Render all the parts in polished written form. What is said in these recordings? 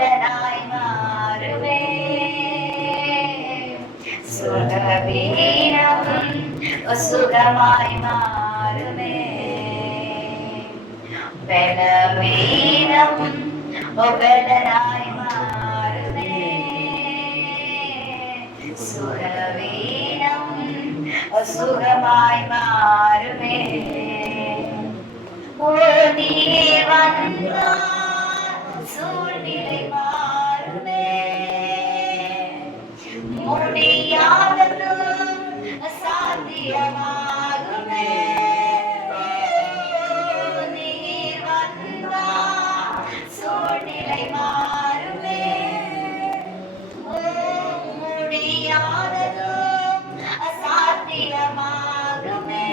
பலனாய் மாறுமே. சுகவீனம் சுகமாய் மாறுமே. பலவீனம் பலனாய் மாறுமே. சுகவீனம் சுகமாய் மாறுமே. நீர் வந்தால் சூழ்நிலை மாறுமே. முடியாதது சாத்தியமாகுமே. நீர் வந்தால் சூழ்நிலை மாறுமே. முடியாதது அசாத்தியமாகுமே.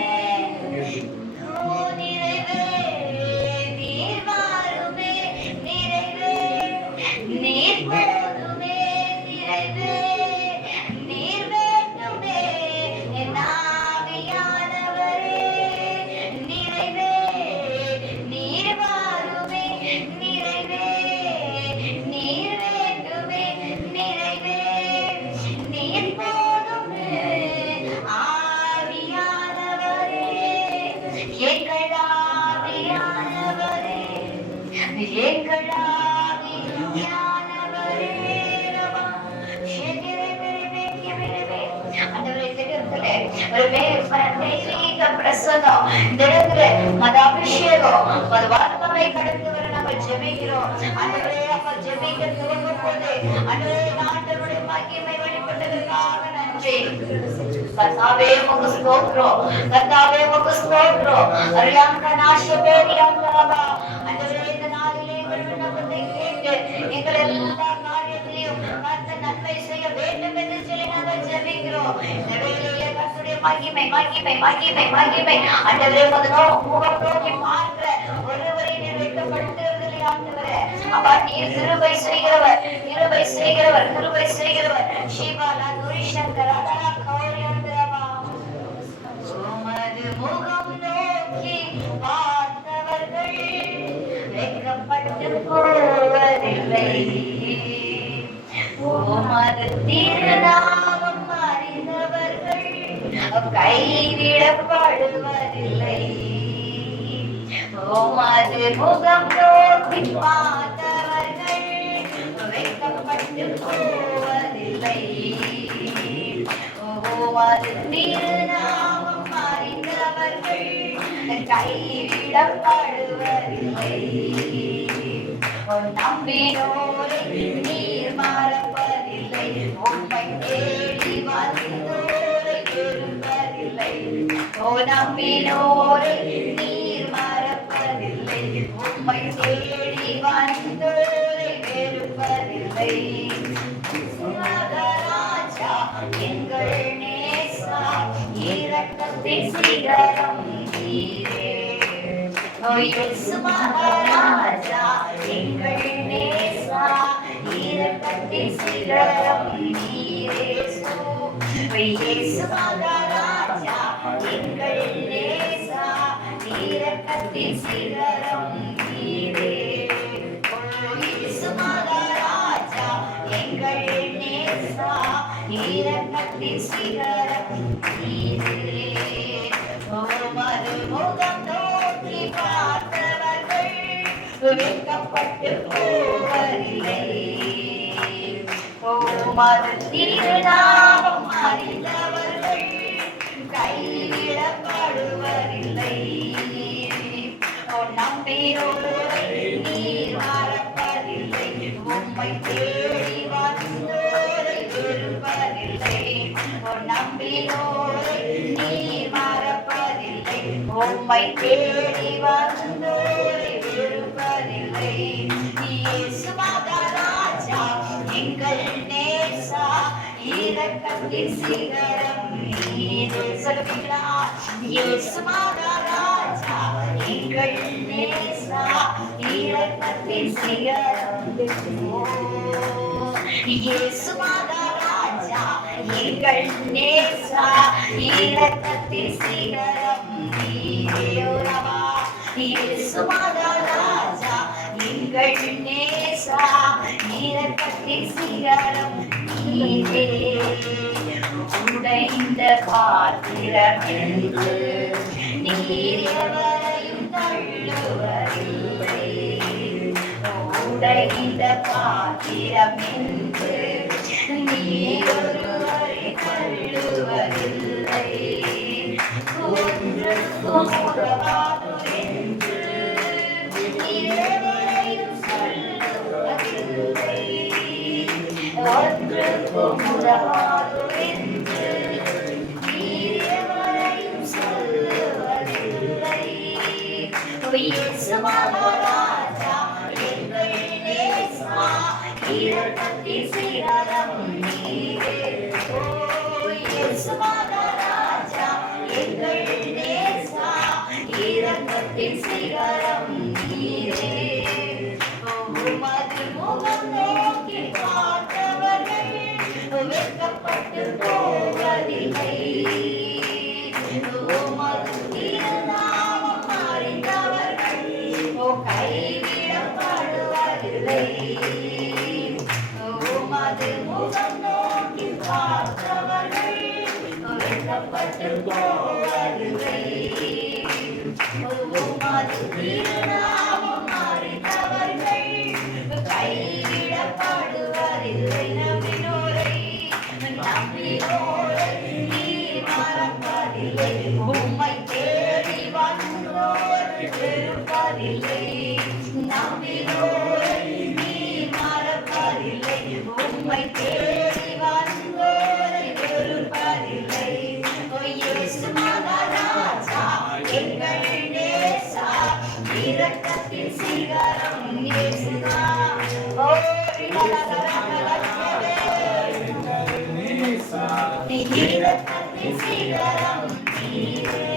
அபிஷேகம் அது வார்த்தை கடந்து வர நாங்கள் ஜெபிக்கிறோம். அன்றைய அப்ப ஜெபிக்க துவங்கும் போது அன்றைய ஆண்டவருடைய மகிமை வெளிப்பட்டதற்காக நன்றி. கர்த்தாவே உமக்கு ஸ்தோத்திரம். கர்த்தாவே உமக்கு ஸ்தோத்திரம். அரியாங்க நாஷபேரியாங்கரபா அன்றைய இந்த நாளிலே எங்கள் விண்ணப்பத்தை கேட்டு எங்கள் எல்லா காரியத்திலையும் கர்த்தர் நன்மை செய்ய வேண்டும் என்று சொல்லி நாங்கள் ஜெபிக்கிறோம். இந்த வேளையிலே கர்த்தருடைய மகிமை மகிமை மகிமை மகிமை ஆண்டவரே முகம் நோக்கி பார்க்கிற ஒருவரை நீர் வெட்கப்படுத்துவதில்லை ஆண்டவரே. அப்பா நீர் கிருபை செய்கிறவர் கிருபை செய்கிறவர் கிருபை செய்கிறவர். சிவாலா துரிஷங்கர அதரா கௌரியந்தரபா உமது முகம் நோக்கி பார்த்தவர்கள் வெட்கப்பட்டு போவதில்லை. உமது திருநாமம் அறிந்தவர்கள் கைவிடப்படுவதில்லை. உமது முகம் நோக்கி பார்த்தவர்கள் வெட்கப்பட்டு போவதில்லை. உமது திருநாமம் அறிந்தவர்கள் கைவிடப்படுவதில்லை. நம்பினோரை நீர் மறப்பதில்லை. உம்மை தேடி வந்தோரை வெறுப்பதில்லை. நம்பினோரை நீர் மறப்பதில்லை. உம்மை தேடி வந்தோரை வெறுப்பதில்லை. ராஜா எங்கள் நேசா இரக்கத்தின் சிகரம் நீரே. இயேசு மகாராஜா எங்கள் நேசா இரக்கத்தின் சிகரம் நீரே. இயேசு மகாராஜா எங்கள் நேசா இரக்கத்தின் சிகரம் நீரே. இயேசு மகாராஜா எங்கள் நேசா இரக்கத்தின் சிகரம் நீரே. உமது முகம் நோக்கி பார்த்தவர்கள் வெட்கப்பட்டு போவதில்லை. உமது திருநாமம் அறிந்தவர்கள் கைவிடப்படுவதில்லை. நம்பினோரை நீர் மறப்பதில்லை. உம்மை தேடி வந்தோரை வெறுப்பதில்லை. நம்பினோரை நீர் மறப்பதில்லை. உம்மை தேடி வந்தோரை வெறுப்பதில்லை. இயேசு மகாராஜா எங்கள் நேசா இரக்கத்தின் சிகரம் நீரே. சொல்லுவீங்களா? இயேசு மகாராஜா எங்கள் நேசா இரக்கத்தின் சிகரம். இயேசு மகாராஜா எங்கள் நேசா இரக்கத்தின் சிகரம் நீரே. இயேசு மகாராஜா எங்கள் நேசா சிகரம் நீரே உடைந்த பாத்திரம் என்று நீர் எவரையும் தள்ளுவதில்லை உடைந்த பாத்திரம் என்று நீர் ஒருவரை தள்ளுவதில்லை ஒன்றுக்கும் உதவாது என்று நீர் எவரையும் சொல்லுவதில்லை ஒன்றுக்கும் உதவாது என்று நீர் எவரையும் சொல்லுவதில்லை இயேசு மகாராஜா எங்கள் நேசா இரக்கத்தின் சிகரம் நீரே ஓ இயேசு மகாராஜா எங்கள் நேசா இரக்கத்தின் சிகரம் நீரே உமது முகம் நோக்கி பார்த்தவர்கள் வெட்கப்பட்டு போவதில்லை உமது திருநாமம் அறிந்தவர்கள் கைவிடப்படுவதில்லை உமது முகம் நோக்கி பார்த்தவர்கள் வெட்கப்பட்டு போவதில்லை உமது திருநாமம் அறிந்தவர்கள் கைவிடப்படுவதில்லை நம்பினோரை நீர் மறப்பதில்லை உம்மை தேடி வந்தோர் வெறுப்பதில்லை நம்பினோரை நீர் மறப்பதில்லை உம்மை தேடி வந்தோரை வெறுப்பதில்லை இயேசு மகாராஜா எங்கள் நேசா இரக்கத்தின் சிகரம் இயேசுவா ஓ இரக்கத்தின் சிகரம் நீரே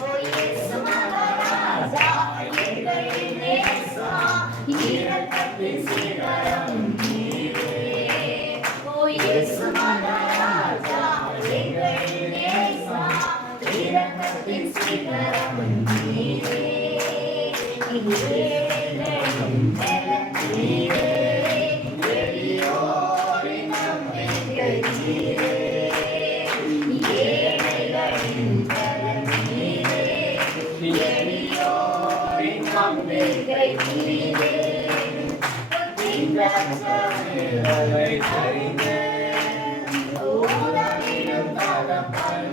ஓ இயேசு மகாராஜா எங்கள் நேசா இரக்கத்தின் சிகரம் நீரே ஓ இயேசு மகாராஜா எங்கள் நேசா இரக்கத்தின் சிகரம் நீரே ஏழைகளின் பலன் நீரே எளியோரின் நம்பிக்கை நீரே ஏழைகளின் பலன் நீரே எளியோரின் நம்பிக்கை நீரே திங்கட்சமிழலை அறிந்து ஊனவிடும் தகப்பன்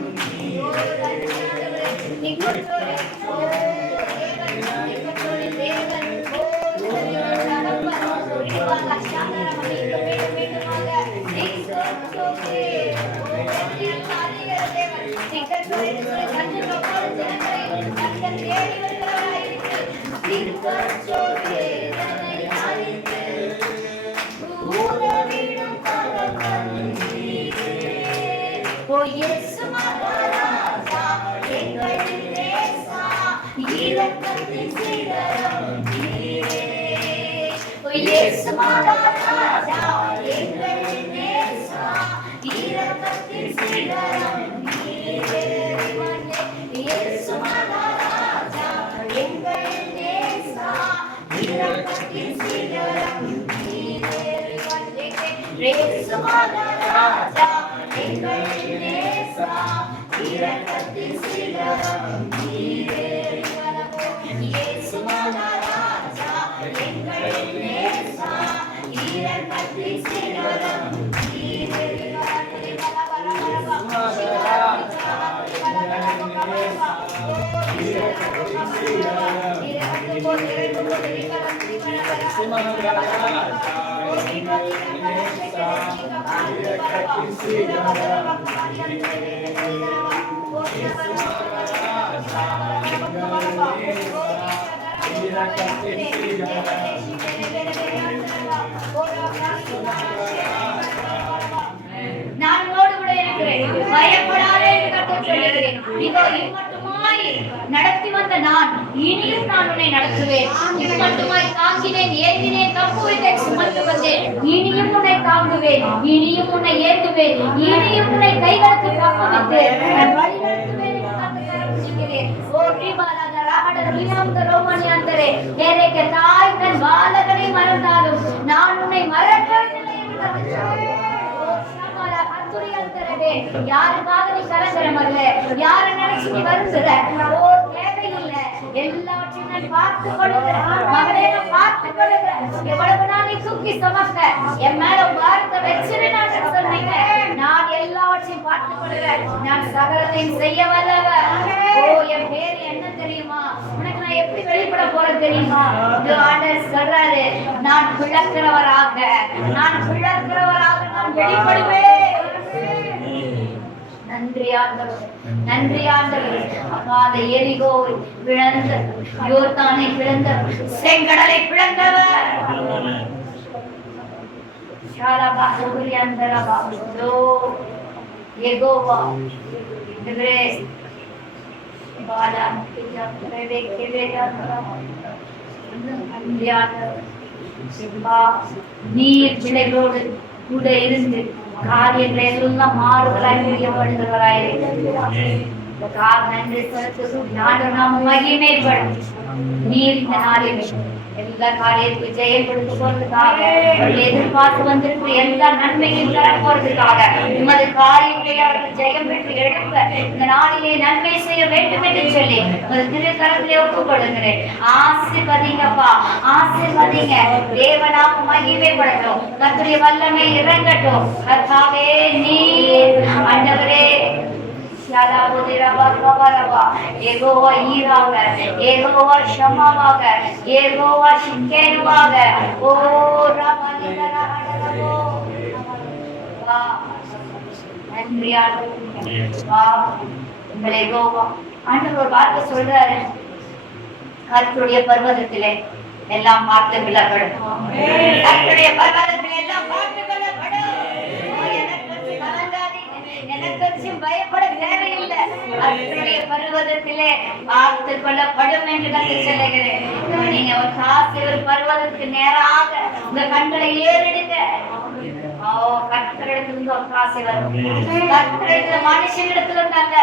நீரே ஓ இயேசு மகாராஜா எங்கள் நேசா இரக்கத்தின் சிகரம் நீரே ஓ இயேசு மகாராஜா எங்கள் நேசா இரக்கத்தின் சிகரம் நீரே இயேசு மகாராஜா எங்கள் நேசா இரக்கத்தின் சிகரம் நீரே இயேசு மகாராஜா எங்கள் நேசா இரக்கத்தின் சிகரம் நீரே இயேசு மகாராஜா எங்கள் நேசா இரக்கத்தின் சிகரம் நீரே நான் உன்னோடு கூட இருக்கிறேன், பயப்படாதே என்று கர்த்தர் சொல்லுகிறேன். இதோ இம்மட்டுமாய் நடத்தி வந்த நான் இனியும் நான் உன்னை நடத்துவேன். இம்மட்டுமாய் தாங்கினேன், ஏந்தினேன், தப்புவித்தேன், சுமந்து வந்தேன். இனியும் உன்னை தாங்குவேன், இனியும் உன்னை ஏந்துவேன், இனியும் உன்னை கைகளுக்கு தப்புவித்து வழி நடத்துவேன் என்று கர்த்தர் சொல்லுகிறேன். ஓ டிபாலா ராமட ரீனாந்த ரோமனியாந்தரே, ஏரேக்க தாய் தன் பாலகனை மறந்தாலும் நான் உன்னை மறக்க யாருக்காக நீ கலங்குற மகளே, யாரை நினைச்சு நீ வருந்துற? ஓ தேவையில்லை, எல்லாவற்றையும் நான் பார்த்து கொள்கிறேன் மகளே, நான் பார்த்து கொள்கிறேன். எவ்வளவு நாள் நீ தூக்கி சுமக்க என் மேல வார்த்தை வச்சிரு நான் சொன்னீங்க. நான் எல்லாவற்றையும் பார்த்து கொள்கிறேன், நான் சகலத்தையும் செய்ய வல்லவர். ஓ என் பேர் என்ன தெரியுமா? உனக்கு நான் எப்படி வெளிப்பட போறது தெரியுமா? ஆண்டவர் சொல்றாரு, நான் பிளக்கிறவராக, நான் பிளக்கிறவராக நான் வெளிப்படுவேன். நன்றி ஆண்டவர், நன்றி ஆண்டவர். அப்பா அந்த எரிகோ பிளந்த, யோர்தானை பிளந்த, செங்கடலை பிளந்தவர். ஷாலபா சுரியந்தரபா ஜோ யெகோவா இன்றே பாலா கிஜப்ரே கேவேடா. நன்றி ஆண்டவர். நீர் பிள்ளைகளோடு கூட இருந்து காரியங்களை எல்லாம் மாறுதலாய் நன்றி நாம மகிமைப்படும். நீர் இந்த நாளில் எல்லா காரியத்தையும் ஜெயப்படுத்த போறதுக்காக, எதிர்பார்த்து வந்திருக்கிற எல்லா நன்மையும் தர போறதுக்காக, உமது காரியங்களை அவர்கள் ஜெயம் பெற்று எடுக்க இந்த நாளிலே நன்மை செய்ய வேண்டும் என்று சொல்லி ஒரு திருக்கரத்திலே ஒப்புக்கொள்கிறேன். ஆசீர்வதிங்கப்பா, ஆசீர்வதிங்க. தேவனாக மகிமைப்படட்டும், கர்த்தருடைய வல்லமை இறங்கட்டும். கர்த்தாவே நீர் ஆண்டவரே யெகோவா ஈராக, யெகோவா ஷமாவாக, யெகோவா ஷிக்கேனுவாக. ஓ ரமணிகரஹடரபோ வா நன்றி ஆண்டவரே. வா உங்களை யெகோவா ஆண்டவர் ஒரு வார்த்தை சொல்றாரு, கர்த்தருடைய பர்வதத்திலே எல்லாம் பார்த்து விலகடும். கர்த்தருடைய பர்வதத்திலே எல்லாம் பார்த்து விலகடும். எனக்கு பயப்பட தேவையில்லை, கர்த்தருடைய பர்வதத்திலே பார்த்து கொள்ளப்படும் என்று கர்த்தர் சொல்லுகிறேன். நீங்க ஒரு காசு ஒரு பர்வதத்துக்கு நேராக உங்க கண்களை ஏறிடுங்க. கர்த்தரிடத்துல ஒரு காசு வரும். கர்த்தரிடத்துல மனுஷனிடத்துல இருந்தாங்க,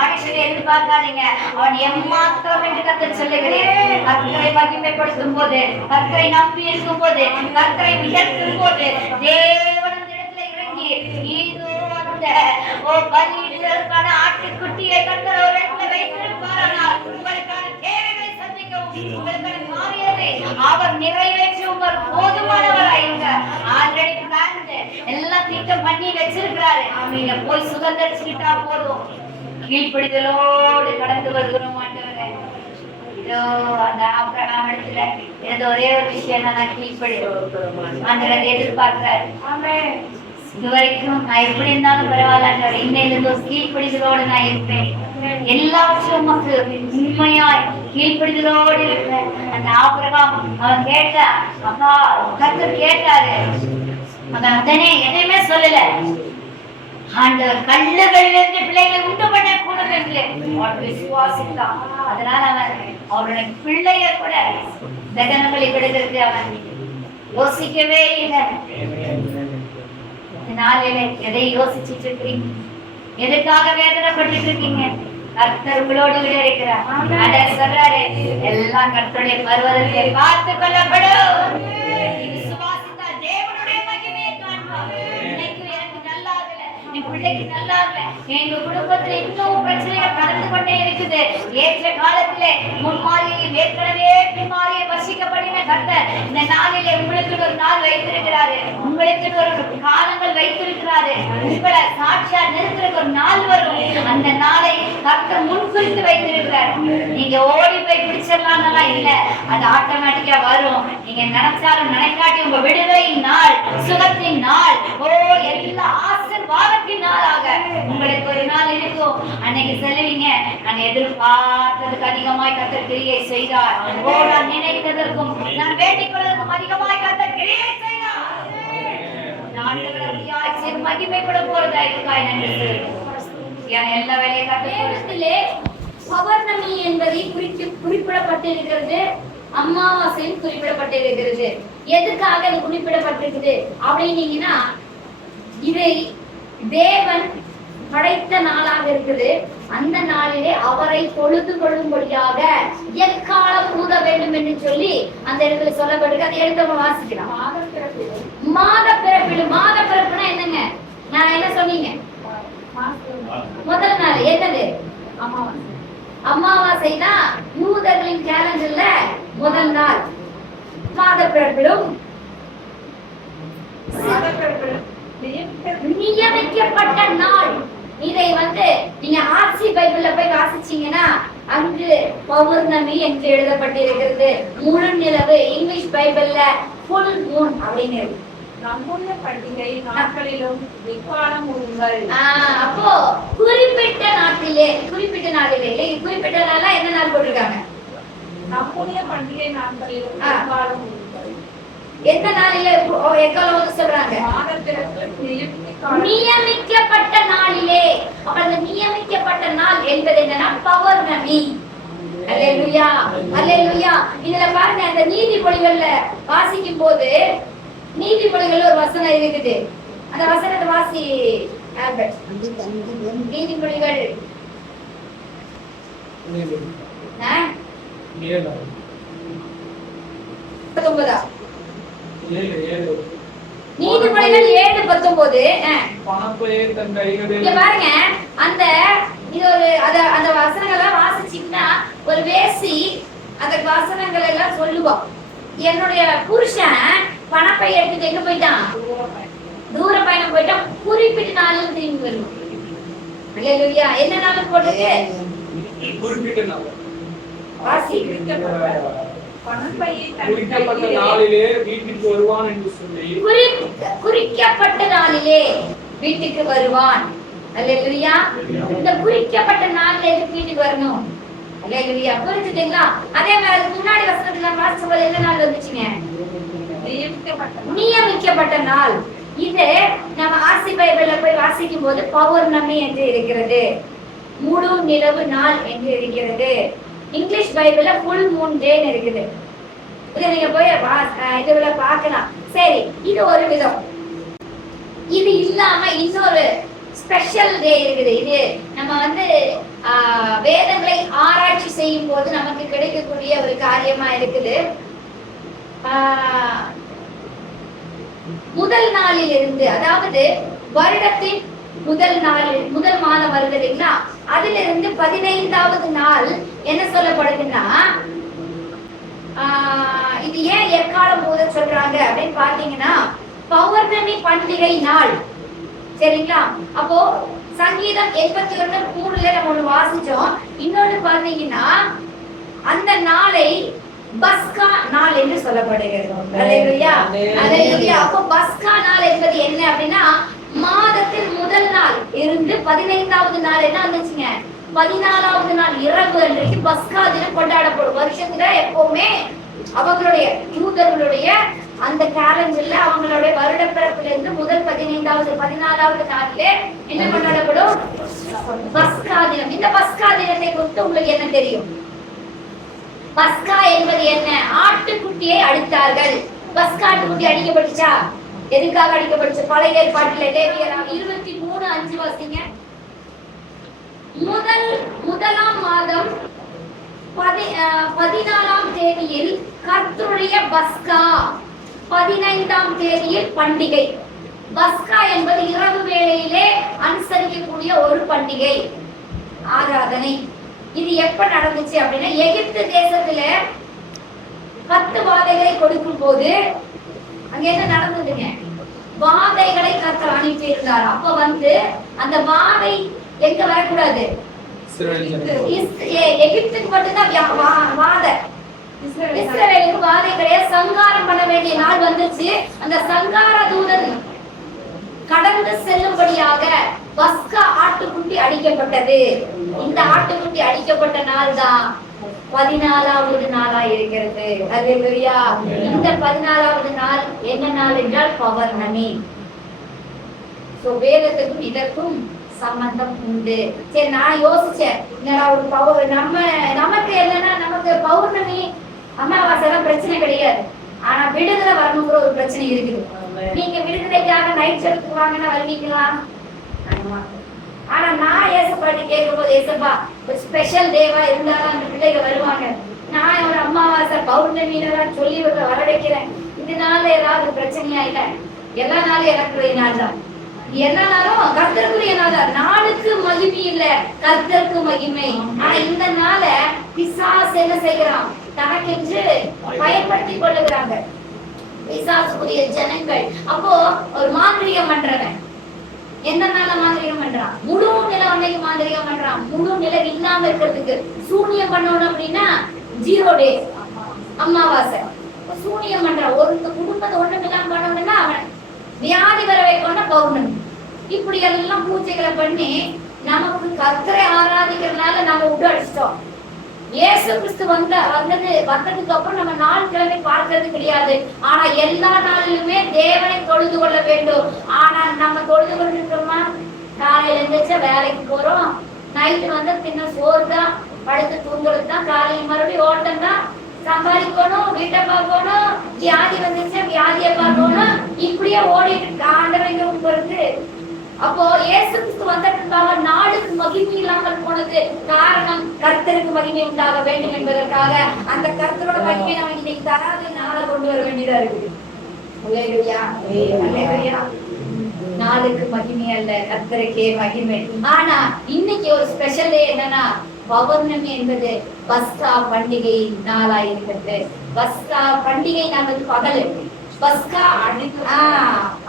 மனுஷனை எதிர்பார்க்காதீங்க, அவன் எம்மாத்திரம் என்று கர்த்தர் சொல்லுகிறேன். கர்த்தரை மகிமைப்படுத்தும் போது, கர்த்தரை நம்பி இருக்கும் போது, கர்த்தரை உயர்த்தும் போது தேவன் அந்த இடத்துல இறங்கி இதோ பலியிடுவதற்கான ஆட்டுக்குட்டியை கர்த்தர் ஒரு இடத்துல வைத்திருப்பாரானால் உங்களுக்கான தேவைகளை சந்திக்கவும் உங்களுக்கான காரியத்தை அவர் நிறைவேற்றவும் போதுமானவராயிருங்க. ஆல்ரெடி பிளான் எல்லாம் திட்டம் பண்ணி வச்சிருக்கிறாரு. நீங்க போய் சுதந்திரிச்சுக்கிட்டா போதும். கீழ்ப்படிதலோடு கடந்து வருகிறோம் ஆண்டவரே. இதோ அந்த ஆபிரகாம் இடத்துல ஏதோ ஒரே ஒரு விஷயம் நான் கீழ்ப்படிதல் ஆண்டவரை எதிர்பார்க்கிறாரு. ஆமென். இதுவரைக்கும் நான் எப்படி இருந்தாலும் பரவாயில்ல, இன்னையிலிருந்து கீழ்ப்படிதலோடு நான் இருப்பேன். எல்லாவற்றும் உண்மையாய் கீழ்ப்படிதலோடு இருப்பேன். அந்த ஆபிரகாம் அவன் கேட்டா, அப்பா கர்த்தர் கேட்டாரு, அவன் உடனே எதையுமே சொல்லல. ஆண்டவர் கல்லுகளிலிருந்து பிள்ளைகளை உண்டு பண்ண கூடும் என்று விசுவாசித்தான். அதனால அவன் அவருடைய பிள்ளைய கூட தகனங்களை விடுகிறது அவன் யோசிக்கவே இல்லை. நாளிலே எதை யோசிச்சுட்டு இருக்கீங்க? எதுக்காக வேதனைப்பட்டு இருக்கீங்க? கர்த்தர் உங்களோடு விட இருக்கிறார். ஆண்டவர் சொல்றாரு, எல்லாம் கர்த்தருடைய பர்வதத்தை பார்த்து கொள்ளப்படும். விசுவாசித்தா தேவனுடைய மகிமையை காண்பார். இன்னைக்கு எனக்கு நல்லா இல்ல, என் பிள்ளைக்கு நல்லா இல்ல, எங்க குடும்பத்துல இன்னும் பிரச்சனைகள் கடந்து கொண்டே இருக்குது. ஏற்ற காலத்திலே முன்மாரியை ஏற்கனவே பின்மாரியை வசிக்கப்படின கர்த்தர் இந்த நாளிலே உங்களுக்கு ஒரு நாள் வைத்திருக்கிறாரு. உங்களுக்கு ஒரு காலங்கள் வைத்திருக்கிறாரு. உங்களை சாட்சியா நிறுத்துறதுக்கு ஒரு நாள் வரும். அந்த நாளை கர்த்தர் முன்குறித்து வைத்திருக்கிறார். நீங்க ஓடி போய் பிடிச்சிடலாம் இல்ல, அது ஆட்டோமேட்டிக்கா வரும். நீங்க நினைச்சாலும் நினைக்காட்டி உங்க விடுதலையின் நாள், சுகத்தின் நாள், எல்லா ஆசீர்வாதத்தின் நாளாக உங்களுக்கு ஒரு நாள் இருக்கும். அன்னைக்கு சொல்லுவீங்க, நான் எதிர்பார்த்ததுக்கு அதிகமாய் கர்த்தர் கிரியை செய்தார். நான் நினைத்ததற்கும் நான் வேண்டிக் கொள்வதற்கும் அதிகமாய் கர்த்தர் கிரியை செய்தார். மகிமைப்பட போறதா இருக்காய் நன்றி. எல்லா வேலையும் கட்டத்திலே பௌர்ணமி என்பதை குறிப்பிடப்பட்டிருக்கிறது, அமாவாசையும் குறிப்பிடப்பட்டிருக்கிறது. எதுக்காக அது குறிப்பிடப்பட்டிருக்குது அப்படின்னீங்கன்னா, இதை தேவன் படைத்த நாளாக இருக்குது. அந்த நாளிலே அவரை தொழுது கொள்ளும்படியாக எக்காலம் ஊத வேண்டும் என்று சொல்லி அந்த இடத்துல சொல்லப்பட்டிருக்கு. அதை எடுத்து வாசிக்கலாம். மாத பிறப்பிலும், மாத பிறப்புனா என்னங்க? நான் என்ன சொன்னீங்க? முதல் நாள் என்னது? அமாவாசைனா யூதர்களின் கேலண்டர்ல முதல் நாள். மாத பிறப்பிலும் நியமிக்கப்பட்ட நாள். இதை நீங்க ஆர்சி பைபிள்ல போய் வாசிச்சீங்கன்னா அங்கு பௌர்ணமி என்று எழுதப்பட்டிருக்கிறது. முழு நிலவு. இங்கிலீஷ் பைபிள்ல ஃபுல் மூன் அப்படின்னு. நம்முடைய பண்டிகை நாட்களிலும் விக்காலம் உங்கள். அப்போ குறிப்பிட்ட நாட்டிலே குறிப்பிட்ட நாளா என்ன நாள் போட்டிருக்காங்க? நம்முடைய பண்டிகை நாட்களிலும் விக்காலம் உங்கள். எந்த நாளிலே எக்காலம் சொல்றாங்க? நியமிக்கப்பட்ட நாளிலே. அப்ப அந்த நியமிக்கப்பட்ட நாள் என்பது என்னன்னா பௌர்ணமி. அல்லேலூயா, அல்லேலூயா. இதுல பாருங்க, அந்த நீதிமொழிகள்ல வாசிக்கும் போது நீதிமொழிகள் ஒரு வசனம் இருக்குது. அந்த வசனத்தை வாசி. நீதிமொழிகள் நீதிமொழிகள் 7:19. பாருங்க, அந்த இது ஒரு அந்த வசனங்கள்லாம் வாசிச்சீங்கன்னா ஒரு வேசி அந்த வசனங்கள் எல்லாம் சொல்லுவோம். என்னுடைய புருஷன் பணப்பை எடுத்துட்டு எங்க போயிட்டான்? தூர பயணம் போயிட்டான். குறிப்பிட்ட நாள்ல திரும்பி வருவோம். அல்லேலூயா. என்ன நாள் போட்டுக்கு? குறிப்பிட்ட நாள். வாசி. குறிக்கப்பட்ட நாளிலே வீட்டுக்கு வருவான் என்று சொல்லி. குறிக்கப்பட்ட நாளிலே வீட்டுக்கு வருவான். அல்லேலூயா. இந்த குறிக்கப்பட்ட நாள்ல எதுக்கு வீட்டுக்கு வரணும்? அல்லேலூயா. புரிஞ்சுட்டீங்களா? அதே மாதிரி முன்னாடி வசனத்துல வாசிச்சது என்ன நாள் வந்துச்சுங்க? நியமிக்கப்பட்ட நாள். இது நம்ம ஆர்சி பைபிள்ல போய் வாசிக்கும் போது பௌர்ணமி என்று இருக்கிறது. முழு நிலவு நாள் என்று இருக்கிறது. இங்கிலீஷ் பைபிள்ல ஃபுல் மூன் டேன்னு இருக்குது. இதை நீங்க போய் இதுல பார்க்கலாம். சரி, இது ஒரு விதம். இது இல்லாம இன்னொரு ஸ்பெஷல் டே இருக்குது. இது நம்ம வேதங்களை ஆராய்ச்சி செய்யும் போது நமக்கு கிடைக்கக்கூடிய ஒரு காரியமா இருக்குது. முதல் நாளில் இருந்து, அதாவது வருடத்தின் முதல் மாதம் வருது இல்லைங்களா, அதுல இருந்து 15வது நாள் என்ன சொல்லப்படுதுன்னா, இது ஏன் எக்காலம் போத சொல்றாங்க அப்படின்னு பாத்தீங்கன்னா, பௌர்ணமி பண்டிகை நாள். சரிங்களா? அப்போ சங்கீதம் 81:3 நம்ம ஒண்ணு வாசிச்சோம். இன்னொன்னு பாத்தீங்கன்னா, அந்த நாளை பஸ்கா நாள் என்று சொல்லப்படுகிறது. அல்லேலூயா, அல்லேலூயா. அப்போ பஸ்கா நாள் என்பது என்ன அப்படின்னா, மாதத்தில் முதல் நாள் இருந்து 15வது நாள் என்ன வந்துச்சுங்க? 14வது நாள் இரவு அன்றைக்கு பஸ்கா தினம் கொண்டாடப்படும். வருஷத்துல எப்பவுமே அவங்களுடைய யூதர்களுடைய அந்த கேலண்டர்ல அவங்களுடைய வருட பிறப்புல இருந்து முதல் 15வது 14வது நாள்ல என்ன கொண்டாடப்படும்? பஸ்கா தினம். இந்த பஸ்கா தினத்தை குறித்து உங்களுக்கு என்ன தெரியும்? பஸ்கா என்பது என்ன? ஆட்டுக்குட்டியை அடித்தார்கள். பஸ்கா ஆட்டுக்குட்டி அடிக்கப்பட்டுச்சா? எதுக்காக அடிக்கப்பட்டுச்சு? பழைய ஏற்பாட்டில் லேவியர் 23:5 வாசிங்க. முதலாம் மாதம் 14ஆம் தேதியில் கர்த்தருடைய பஸ்கா, 15ஆம் தேதியில் பண்டிகை. பஸ்கா என்பது இரவு வேளையிலே அனுசரிக்கக்கூடிய ஒரு பண்டிகை, ஆராதனை. இது எப்ப நடந்துச்சு அப்படின்னா, எகிப்து தேசத்துல 10 வாதைகளை கொடுக்கும் போது அங்க என்ன நடந்ததுங்க? வாதைகளை கர்த்தர் அனுப்பி இருந்தார். அப்ப அந்த வாதை எங்க வரக்கூடாது? எகிப்துக்கு மட்டும்தான் வாதை. இஸ்ரவேலுக்கு வாதை கிடையாது. சங்காரம் பண்ண வேண்டிய நாள் வந்துச்சு. அந்த சங்கார தூதன் கடந்து செல்லும்படியாக பஸ்கா ஆட்டுக்குட்டி அடிக்கப்பட்டது. இந்த ஆட்டுக்குட்டி அடிக்கப்பட்ட நாள் தான் 14வது நாளா இருக்கிறது. அல்லேலூயா. இந்த 14வது நாள் என்ன நாள் என்றால் பௌர்ணமி. வேதத்துக்கும் இதற்கும் சம்பந்தம் உண்டு. சரி, நான் யோசிச்சேன், நமக்கு என்னன்னா, நமக்கு பௌர்ணமி அமாவாசை பிரச்சனை கிடையாது. ஆனா விடுதலை வரணுங்கிற ஒரு பிரச்சனை இருக்குது. நீங்க விடுதலைக்காக நைட் ஷிஃப்ட் வாங்கினா வருவீங்களா? ஆனா நான் ஏசப்பாட்டி கேட்கும் போது, ஏசப்பா ஒரு ஸ்பெஷல் டேவா இருந்தாலும் அந்த பிள்ளைங்க வருவாங்க. நான் ஒரு அமாவாசை பௌர்ணமியிலாம் சொல்லி வர வைக்கிறேன். இதனால ஏதாவது பிரச்சனையா? இல்ல, எல்லா நாளும் எனக்கு நாள் தான். என்னன்னாலும் கர்த்தருக்குரிய நாள். நாளுக்கு மகிமை இல்ல, கர்த்தருக்கு மகிமை. ஆனா இந்த நாள பிசாசு என்ன செய்யறான்? தனக்கென்று பயன்படுத்திக் கொள்ளுகிறாங்க பிசாசுக்குரிய ஜனங்கள். அப்போ ஒரு மாந்திரிகம் பண்றவன் எந்த நாள மாந்திரிகம் பண்றான்? முழு நிலம் அன்னைக்கு மாந்திரிகம் பண்றான். முழு நிலம் இல்லாம இருக்கிறதுக்கு சூனியம் பண்ணணும் அப்படின்னா 0 days அமாவாசை சூனியம் பண்றான். ஒரு குடும்பத்தை ஒண்ணும் இல்லாம பண்ணணும்னா அவன் வியாதி வர வைக்கணும்னா பௌர்ணமி. இப்படி எல்லாம் பூஜைகளை பண்ணி நமக்கு கர்த்தரை ஆராதிக்கிறதுனால நம்ம விட்டு அடிச்சிட்டோம். இயேசு கிறிஸ்து வந்ததுக்கு அப்புறம் நம்ம நாள் கிழமை பார்க்கறது கிடையாது. ஆனா எல்லா நாளிலுமே தேவனை தொழுது கொள்ள வேண்டும். ஆனா நம்ம தொழுது கொண்டிருக்கிறோமா? காலையில இருந்துச்சு வேலைக்கு போறோம், நைட்டு வந்து தின்ன சோறு தான், படுத்து தூங்குறது தான், காலையில் மறுபடியும் ஓட்டம் தான், சம்பாதிக்கணும், வீட்டை பார்க்கணும், வியாதி வந்துச்சு வியாதியை பார்க்கணும், இப்படியே ஓடிட்டு ஆண்டவங்க போறது. அப்போ இயேசு கிறிஸ்து வந்ததற்காக நாளுக்கு மகிமை இல்லாமல் போனது காரணம் கர்த்தருக்கு மகிமை உண்டாக வேண்டும் என்பதற்காக. அந்த கர்த்தரோட மகிமை நம்ம இன்னைக்கு தராது நாளை கொண்டு வர வேண்டியதா இருக்குது. அல்லேலூயா, அல்லேலூயா. நாளுக்கு மகிமை அல்ல, கர்த்தருக்கே மகிமை. ஆனா இன்னைக்கு ஒரு ஸ்பெஷல் டே என்னன்னா பௌர்ணமி என்பது பஸ்கா பண்டிகை நாளா இருக்கிறது. பஸ்கா பண்டிகை நமது பகல். பஸ்கா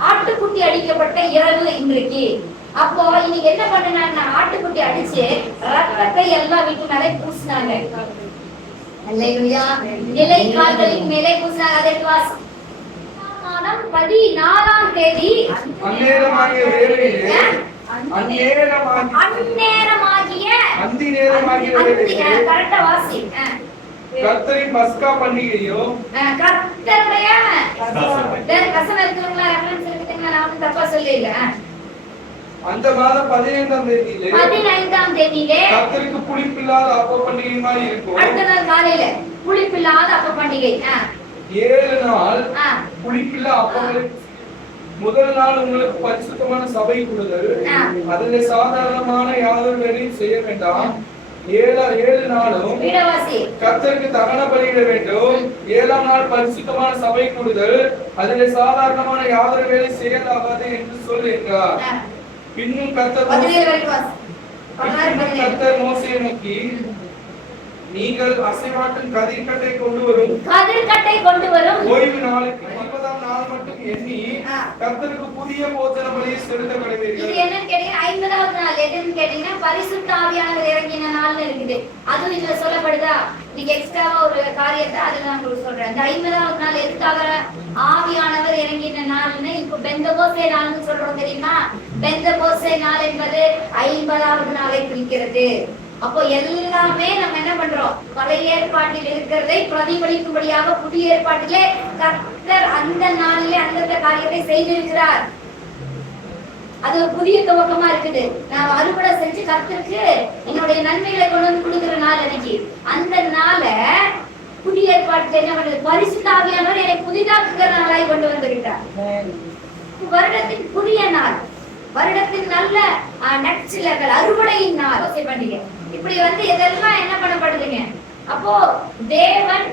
ஆட்டுக்குட்டி அடிக்கப்பட்ட இரவு இன்றைக்கு. அப்போ இன்னைக்கு என்ன பண்ணாங்கன்னா ஆட்டுக்குட்டி அடிச்சு ரத்தத்தை எல்லா வீட்டு மேலே பூசினாங்க. அல்லேலூயா. நிலை கால்களின் மேலே பூசினாங்க. அதை மாதம் 14ஆம் தேதி அந்நேரமாகிய வேளையிலே கரெக்டா வாசி. கர்த்தரின் பஸ்கா பண்டிகையும் கர்த்தருடைய வசனம் இருக்குங்களா? ரெஃபரன்ஸ் இருக்குங்களா? நான் தப்பா சொல்லல. அந்த மாதம் 15ஆம் தேதியிலே கர்த்தருக்கு புளிப்பில்லாத அப்ப பண்டிகையுமாய் இருக்கும். அடுத்த நாள் காலையில புளிப்பில்லாத அப்ப பண்டிகை. 7 நாள் புளிப்பில்லா அப்பங்களை. முதல் நாள் உங்களுக்கு பரிசுத்தமான சபை கூடுதல், அதில் சாதாரணமான யாதொரு வேலையும் செய்ய வேண்டாம். 7 நாளும் கர்த்தருக்கு தகன பலியிட வேண்டும். 7ஆம் நாள் பரிசுத்தமான சபை கூடுதல், அதிலே சாதாரணமான யாதொரு வேலை செய்யலாகாது என்று சொல்லுகிறார். பின்னும் கர்த்தர் மோசேயை நோக்கி, நீங்கள் அசைவாட்டும் கதிர்கட்டை கொண்டு வரும் ஓய்வு நாளுக்கு 50ஆம் நாள் மட்டும் எண்ணி கர்த்தருக்கு புதிய போஜன பலியை செலுத்த கடவீர்கள். இது என்னன்னு கேட்டீங்கன்னா 50ஆவது நாள் எதுன்னு கேட்டீங்கன்னா பரிசுத்த ஆவியானவர் இறங்கின நாள்னு இருக்குது. அதுவும் இதுல சொல்லப்படுதா? நீங்க எக்ஸ்ட்ராவா ஒரு காரியத்தை அதுல நான் உங்களுக்கு சொல்றேன். இந்த 50ஆவது நாள் எதுக்காக ஆவியானவர் இறங்கின நாள்னு இப்ப பெந்தகோஸ்தே நாள்னு சொல்றோம் தெரியுமா? பெந்தகோஸ்தே நாள் என்பது 50ஆவது நாளை குறிக்கிறது. அப்போ எல்லாமே நம்ம என்ன பண்றோம்? பழைய ஏற்பாட்டில் இருக்கிறதை பிரதிபலிக்கும்படியாக புதிய ஏற்பாட்டிலே கர்த்தர் அந்த நாளிலே அந்த காரியத்தை செய்திருக்கிறார். அது ஒரு புதிய துவக்கமா இருக்குது. நான் அறுவடை செஞ்சு கர்த்தருக்கு என்னுடைய நன்மைகளை கொண்டு வந்து கொடுக்கிற நாள் அன்னைக்கு. அந்த நாள புதிய ஏற்பாட்டில் என்ன பண்றது? பரிசுத்த ஆவியானவர் என்னை புதிதாக்குகிற நாளாய் கொண்டு வந்துவிட்டார். வருடத்தின் புதிய நாள், வருடத்தின் நல்ல நற்சிலர்கள், அறுவடையின் நாள் பண்டிகை. இப்படி வந்து இதெல்லாம் என்ன பண்ணப்படுதுங்க? அப்போ தேவன்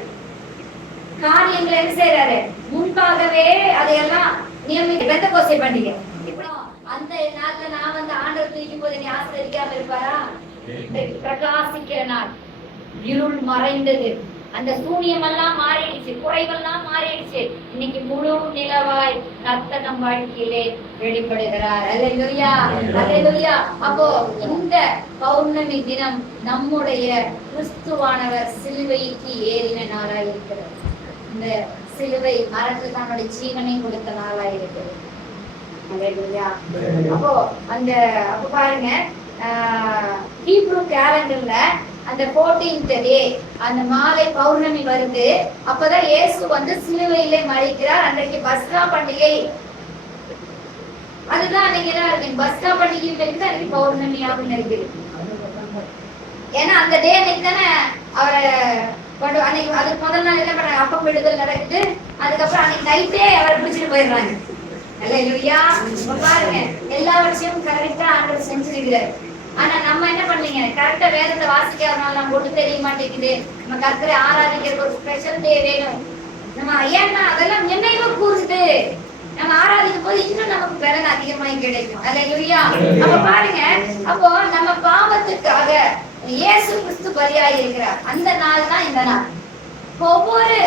காரியங்களை என்ன செய்யறாரு? முன்பாகவே அதையெல்லாம் நியமிக்க. பெந்தகோஸ்தே பண்டிகை இப்போ அந்த நாள்ல நான் வந்து ஆண்டவர் தூக்கும் போது நீ ஆசீர்வதிக்காம இருப்பாரா? பிரகாசிக்கிற நாள், இருள் மறைந்தது, அந்த சூனியம் எல்லாம் மாறிடுச்சு, குறைவெல்லாம் மாறிடுச்சு. இன்னைக்கு முழு நிலவாய் கர்த்தர் நம் வாழ்க்கையிலே வெளிப்படுகிறார். அல்லேலூயா, அல்லேலூயா. அப்போ இந்த பௌர்ணமி தினம் நம்முடைய கிறிஸ்துவானவர் சிலுவைக்கு ஏறின நாளாய் இருக்கிறது. இந்த சிலுவை மரத்தில் தன்னுடைய ஜீவனை கொடுத்த நாளாய் இருக்கிறது. அல்லேலூயா. அப்போ அப்ப பாருங்க, ஹீப்ரு கேலண்டர்ல அந்த 14th டே அந்த மாலை பௌர்ணமி வருது. அப்பதான் இயேசு வந்து சிலுவையிலே மரிக்கிறார். அன்றைக்கு பஸ்கா பண்டிகை. அதுதான் அன்னைக்கு என்ன இருக்கு? பஸ்கா பண்டிகை அன்னைக்கு பௌர்ணமியாகவும் இருக்குது. ஏன்னா அந்த டே அன்னைக்கு தானே அவரை கொண்டு அன்னைக்கு அதுக்கு முதல் நாள் என்ன பண்றாங்க? அப்ப விடுதல் நடக்குது. அதுக்கப்புறம் அன்னைக்கு நைட்டே அவரை பிடிச்சிட்டு போயிடுறாங்க. அல்லேலூயா. பாருங்க, எல்லா விஷயமும் கரெக்டா ஆண்டவர் செஞ்சிருக்கிறார். ஆனா நம்ம என்ன பண்ணீங்க? கரெக்டா வேதத்தை வாசிக்காதனால நம்ம ஒண்ணு தெரிய மாட்டேங்குது. நம்ம கர்த்தரை ஆராதிக்கிறதுக்கு ஒரு ஸ்பெஷல் டே வேணும். நம்ம ஏன்னா அதெல்லாம் நினைவு கூறுது. நம்ம ஆராதிக்கும் போது இன்னும் நமக்கு பலன் அதிகமா நன்மை கிடைக்கும். அல்லேலூயா. அப்ப பாருங்க, அப்போ நம்ம பாவத்துக்காக இயேசு கிறிஸ்து பலியாகி இருக்கிறார். அந்த நாள் தான் இந்த நாள். ஒவ்வொரு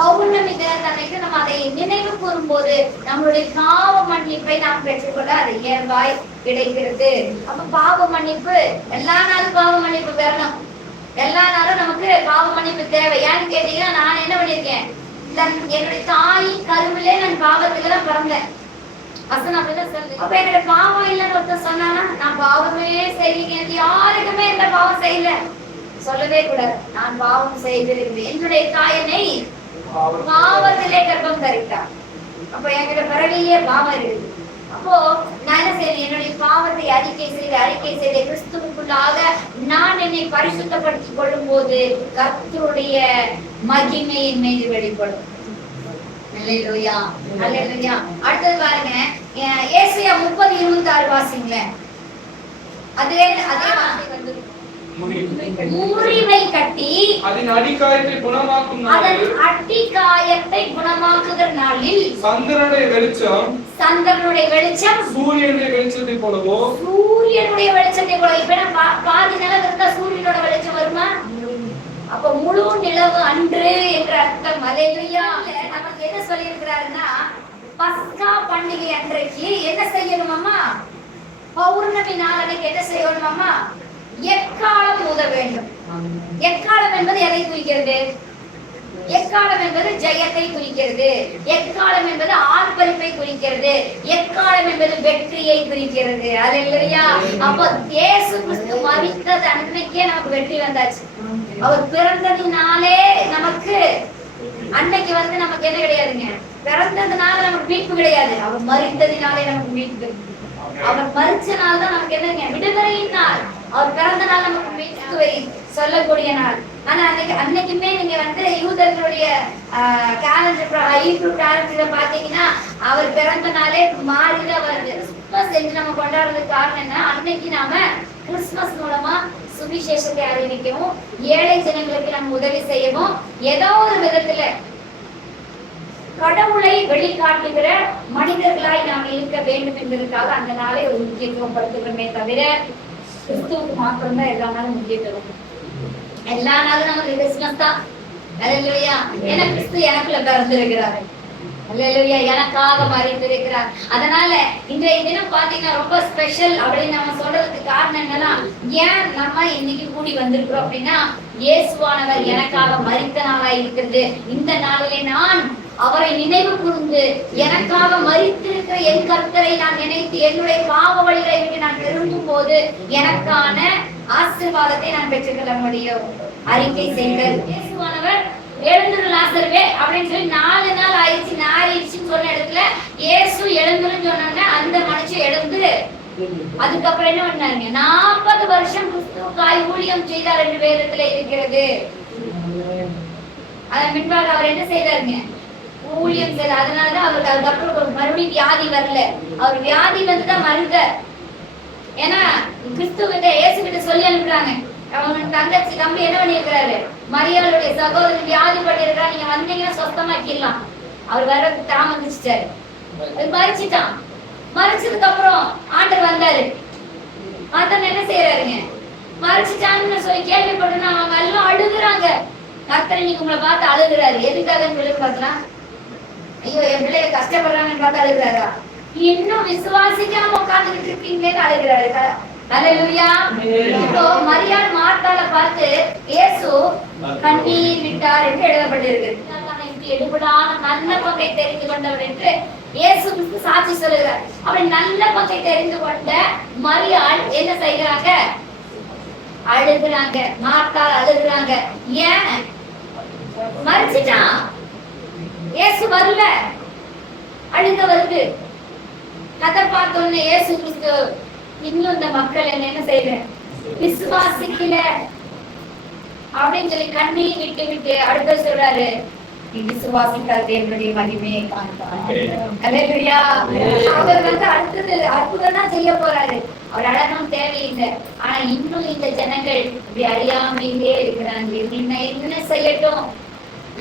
பௌர்ணமி தினத்தன்னைக்கு நம்ம அதை நினைவு கூறும்போது நம்மளுடைய பாவ மன்னிப்பை நாம் பெற்றுக்கொள்ள அது இயல்பாய் கிடைக்கிறது. அப்ப பாவ மன்னிப்பு எல்லா நாளும் பாவ மன்னிப்பு பெறணும். எல்லா நாளும் நமக்கு பாவ மன்னிப்பு தேவை. ஏன்னு கேட்டீங்கன்னா, நான் என்ன பண்ணிருக்கேன், என்னுடைய தாய் கருவிலே நான் பாவத்துக்கு தான் பிறந்தேன். அப்ப என்னோட பாவம் இல்லைன்னு ஒருத்தர் சொன்னானா, நான் பாவமே செய்யல, யாருக்குமே இந்த பாவம் செய்யல சொல்லவே கூடாது. நான் பாவம் செய்திருக்கிறேன். என்னுடைய தாயனை பாவத்திலே கர்ப்பம் தரித்தார். அப்ப என்கிட்ட பிறவிலேயே பாவம் இருக்குது. அப்போ நான் என்ன செய்யணும், என்னுடைய பாவத்தை அறிக்கை செய்த கிறிஸ்துவுக்குள்ளாக நான் என்னை பரிசுத்தப்படுத்திக் கொள்ளும் போது கர்த்தருடைய மகிமையின் மீது வெளிப்படும். அல்லேலூயா, அல்லேலூயா. அடுத்தது பாருங்க, ஏசாயா 30:26 வாசிங்களேன். அதே வார்த்தை வந்து முறிவை கட்டி அதன் அடிக்காயத்தை குணமாக்குகிற நாளில் சந்திரனுடைய வெளிச்சம் சூரியனுடைய வெளிச்சத்தை போலவோ. இப்ப பாதி நிலவு இருந்தா சூரியனோட வெளிச்சம் வருமா? அப்ப முழு நிலவு அன்று என்ற அர்த்தம். அல்லேலூயா. நமக்கு என்ன சொல்லி இருக்கிறாருன்னா, பஸ்கா பண்டிகை அன்றைக்கு என்ன செய்யணுமாமா? பௌர்ணமி நாள் அன்னைக்கு என்ன செய்யணுமாமா? எக்காலம் ஊத வேண்டும். எக்காலம் என்பது எதை குறிக்கிறது? எக்காலம் என்பது ஜெயத்தை குறிக்கிறது. எக்காலம் என்பது ஆர்ப்பரிப்பை குறிக்கிறது. எக்காலம் என்பது வெற்றியை குறிக்கிறது. அல்லேலூயா. அப்போ இயேசு கிறிஸ்து மரித்தது அன்னைக்கே நமக்கு வெற்றி வந்தாச்சு. அவர் பிறந்ததினாலே நமக்கு அன்னைக்கு வந்து நமக்கு என்ன கிடையாதுங்க, பிறந்ததுனால நமக்கு மீட்பு கிடையாது. அவர் மரித்ததினாலே நமக்கு மீட்பு. அவர் மரிச்ச நாள் தான் நமக்கு என்னங்க, விடுதலையின் நாள். அவர் பிறந்த நாள் நமக்கு மீட்புவை சொல்லக்கூடிய நாள். ஆனா அன்னைக்குமே நீங்க வந்து யூதர்களுடைய கேலண்டர்ல பாத்தீங்கன்னா அவர் பிறந்த நாளே மாறிதான் வருது. கிறிஸ்துமஸ் என்று நம்ம கொண்டாடுறதுக்கு காரணம் என்ன? அன்னைக்கு நாம கிறிஸ்துமஸ் மூலமா சுவிசேஷத்தை அறிவிக்கவும், ஏழை ஜனங்களுக்கு நம்ம உதவி செய்யவும், ஏதோ ஒரு விதத்துல கடவுளை வெளிக்காட்டுகிற மனிதர்களாய் நாம் இருக்க வேண்டும் என்பதற்காக அந்த நாளை ஒரு முக்கியத்துவம் படுத்துகிறோமே தவிர கிறிஸ்துவுக்கு மாத்திரம்தான் எல்லா நாளும் முக்கியத்துவம். எல்லா நாளும் நமக்கு கிறிஸ்துமஸ் தான். அல்லேலூயா. ஏன்னா கிறிஸ்து எனக்குள்ள பிறந்திருக்கிறாரு. அல்லேலூயா. எனக்காக மரித்திருக்கிறார். அதனால இன்றைய தினம் பாத்தீங்கன்னா ரொம்ப ஸ்பெஷல் அப்படின்னு நம்ம சொல்றதுக்கு காரணம் என்னன்னா, ஏன் நம்ம இன்னைக்கு கூடி வந்திருக்கிறோம் அப்படின்னா, இயேசுவானவர் எனக்காக மரித்த நாளா இருக்கிறது. இந்த நாளிலே நான் அவரை நினைவு கூர்ந்து எனக்காக மரித்திருக்கிற என் கர்த்தரை நான் நினைத்து என்னுடைய பாவ வழிகளை விட்டு நான் திரும்பும் போது எனக்கான ஆசீர்வாதத்தை நான் பெற்றுக்கொள்ள முடியும். அறிக்கை செய்தல். இயேசுவானவர் எழுந்துரு லாசருவே அப்படின்னு சொல்லி 4 நாள் ஆயிடுச்சு நாரிடுச்சுன்னு சொன்ன இடத்துல இயேசு எழுந்துருன்னு சொன்னாங்க. அந்த மனுஷன் எழுந்து அதுக்கப்புறம் என்ன பண்ணாருங்க, 40 வருஷம் கிறிஸ்துவுக்காய் ஊழியம் செய்தார் என்று வேதத்துல இருக்கிறது. அதன் பின்பாக அவர் என்ன செய்தாருங்க, ஊழியம் செய்த. அதனாலதான் அவருக்கு அதுக்கப்புறம் மறுபடியும் வியாதி வரல. அவர் வியாதி வந்துதான் மறுத்தார். ஏன்னா கிறிஸ்துவ கிட்ட இயேசு கிட்ட சொல்லி அனுப்புறாங்க, அவங்க தம்பி என்ன பண்ணிருக்கிறாரு, மரியாளுடைய சகோதரன் வியாதிப்பட்டு இருக்கிறா, நீங்க வந்தீங்கன்னா சொத்தமாக்கிடலாம். அவர் வர தாமதிச்சிட்டாரு. மறிச்சிட்டான். மறிச்சதுக்கு அப்புறம் ஆண்டர் வந்தாரு. ஆண்டர் என்ன செய்யறாருங்க, மறிச்சிட்டான்னு சொல்லி கேள்விப்பட்டோன்னா அவங்க எல்லாம் அழுகுறாங்க. கர்த்தர் இன்னைக்கு உங்களை பார்த்து அழுகுறாரு. எதுக்காக சொல்லி பார்க்கலாம், ஐயோ என் பிள்ளைய கஷ்டப்படுறாங்கன்னு பார்த்து அழுகுறாரா, இன்னும் விசுவாசிக்காம உட்கார்ந்துட்டு இருக்கீங்களே அழுகுறாரு. அல்லேலூயா. இப்போ மரியாள் மார்த்தாள பார்த்து இயேசு கண்ணீர் விட்டார் என்று எழுதப்பட்டிருக்கு. எடுபடான நல்ல பங்கை தெரிந்து கொண்டவர் என்று இயேசு கிறிஸ்து சாட்சி சொல்லுகிறார். அப்படி நல்ல பங்கை தெரிந்து கொண்ட மரியாள் என்ன செய்கிறாங்க, அழுகுறாங்க. மார்த்தாள் அழுகுறாங்க. ஏன் மரிச்சிட்டான், இயேசு வரல, அழுக வருது. கதை பார்த்தோன்னு இயேசு கிறிஸ்து இன்னும் இந்த மக்கள் என்ன செய்யற விசுவாசிக்கல அப்படின்னு சொல்லி கண்ணீர் விட்டு விட்டு அடுத்த சொல்றாரு, விசுவாசிக்காத என்னுடைய மகிமையை காண்பார். அவர் வந்து அடுத்தது அற்புதம் தான் செய்ய போறாரு. அவர் அழகும் தேவையில்லை. ஆனா இன்னும் இந்த ஜனங்கள் இப்படி அறியாமையிலே இருக்கிறாங்க. என்ன செய்யட்டும்,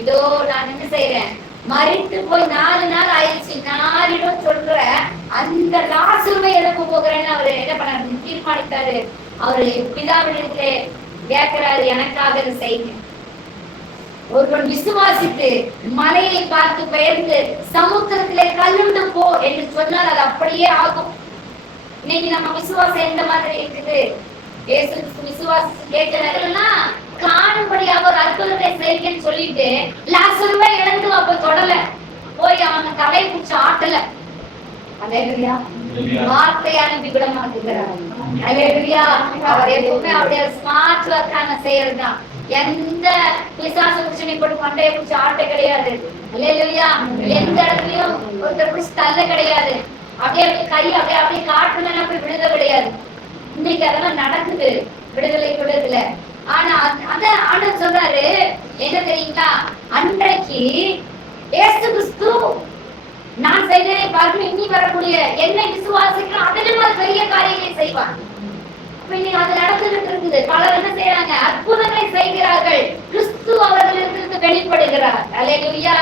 இதோ நான் என்ன செய்யறேன், மறித்து போய் 4 நாள் ஆயிடுச்சு நாரிடும் சொல்ற அந்த லாசருவை எழுப்ப போகிறேன்னு அவரு என்ன பண்ணாரு, தீர்மானித்தாரு. அவரு பிதாவிடத்திலே கேட்கிறாரு, எனக்காக இதை செய்யுங்க. ஒருவன் விசுவாசித்து மலையை பார்த்து பெயர்ந்து சமுத்திரத்திலே கல்லுண்டு போ என்று சொன்னால் அது அப்படியே ஆகும். இன்னைக்கு நம்ம விசுவாசம் எந்த மாதிரி இருக்குது? இயேசு விசுவாசம் கேட்கிறதெல்லாம் காணும்படியாக ஒரு அற்புதத்தை செய்யுங்கன்னு சொல்லிட்டு லாசருவை இழந்து அப்ப தொடல போய் அவன் தலை பிடிச்ச ஆட்டல. அல்லேலூயா. வார்த்தை அனுப்பி விட மாட்டேங்கிறார். அல்லேலூயா. அவர் எப்பவுமே அவருடைய ஸ்மார்ட் ஒர்க்கான செய்யறதுதான். எந்த பிசாசு பிரச்சனை போட்டு மண்டையை பிடிச்ச ஆட்ட கிடையாது. அல்லேலூயா. எந்த இடத்துலயும் ஒருத்தர் பிடிச்சி தள்ள கிடையாது. அப்படியே கை அப்படியே காட்டுல அப்படி விடுதலை கிடையாது. இன்னைக்கு அதெல்லாம் நடக்குது, விடுதலை விடுதலை. ஆனா அத ஆண்டவர் சொல்றாரு என்ன தெரியுங்களா, அன்றைக்கு இயேசு கிறிஸ்து நான் செய்ததை பார்த்து இனி வரக்கூடிய என்னை விசுவாசிக்கிறோம் அதிலும் பெரிய காரியங்களை செய்வான். இன்னைக்கு அது நடந்துகிட்டு இருக்குது. பலர் என்ன செய்யறாங்க, அற்புதங்களை செய்கிறார்கள். கிறிஸ்து அவர்களிடத்திலிருந்து வெளிப்படுகிறார். அல்லேலூயா,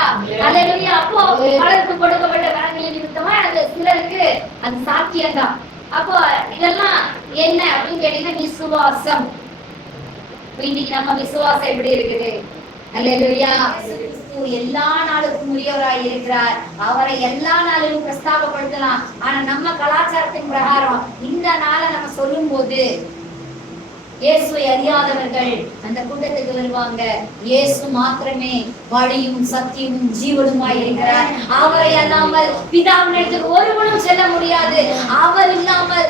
அல்லேலூயா. அப்போ பலருக்கு கொடுக்கப்பட்ட வரங்களின் நிமித்தமா அது சிலருக்கு அது சாத்தியம் தான். அப்போ இதெல்லாம் என்ன அப்படின்னு கேட்டீங்கன்னா விசுவாசம். இன்னைக்கு நம்ம விசுவாசம் எப்படி இருக்குது? அல்லேலூயா. எல்லா நாளுக்கும் உரியவராய் இருக்கிறார். அவரை எல்லா நாளிலும் பிரஸ்தாபப்படுத்தலாம். ஆனா நம்ம கலாச்சாரத்தின் பிரகாரம் இந்த நாளை நம்ம சொல்லும் போது இயேசுவை அறியாதவர்கள் அந்த கூட்டத்துக்கு வருவாங்க. இயேசு மாத்திரமே வழியும் சத்தியமும் ஜீவனுமாய் இருக்கிறார். அவரை அல்லாமல் பிதாவினிடத்துக்கு ஒருவனும் செல்ல முடியாது. அவர் இல்லாமல்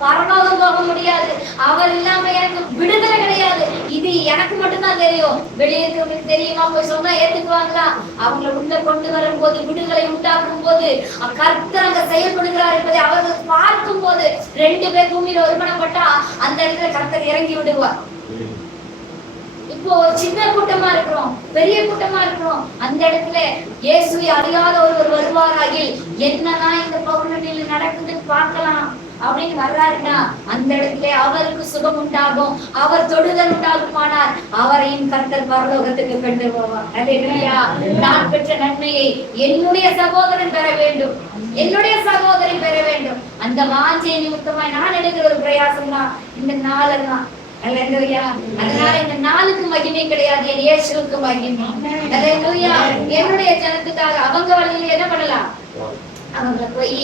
பரலோகம் போக முடியாது. அவர் இல்லாம எனக்கு விடுதலை கிடையாது. இது எனக்கு மட்டும்தான் தெரியும். வெளியே இருக்கிறவங்களுக்கு தெரியுமா? போய் சொன்னா ஏத்துக்குவாங்களா? அவங்களை உள்ள கொண்டு வரும் போது, விடுதலை உண்டாக்கும் போது, கர்த்தர் அங்க செயல்படுகிறார் என்பதை அவர்கள் பார்க்கும் போது 2 பேர் பூமியில ஒருமனப்பட்டா அந்த இடத்துல கர்த்தர் இறங்கி விடுவார். இப்போ சின்ன கூட்டமா இருக்கிறோம், பெரிய கூட்டமா இருக்கிறோம், அந்த இடத்துல இயேசுவை அறியாத ஒருவர் வருவாராகில் என்னதான் இந்த பௌர்ணமியில நடக்குதுன்னு பார்க்கலாம் அப்படின்னு வர்றாருன்னா அந்த இடத்துல அவருக்கு சுகம் உண்டாகும். அவர் தொடுதல் உண்டாகுமானால் அவரையும் கர்த்தர் பரலோகத்துக்கு கொண்டு போவார். அல்லேலூயா. நான் பெற்ற நன்மையை என்னுடைய சகோதரன் பெற வேண்டும், என்னுடைய சகோதரி பெற வேண்டும். அந்த வாஞ்சை நிமித்தமாய் நான் எடுக்கிற ஒரு பிரயாசம் தான் இந்த நாளெல்லாம். அல்லேலூயா. அதனால இந்த நாளுக்கு மகிமை கிடையாது, என் இயேசுவுக்கு மகிமை. அல்லேலூயா. என்னுடைய ஜனத்துக்காக அவங்க வழியில என்ன பண்ணலாம், அவங்க போய்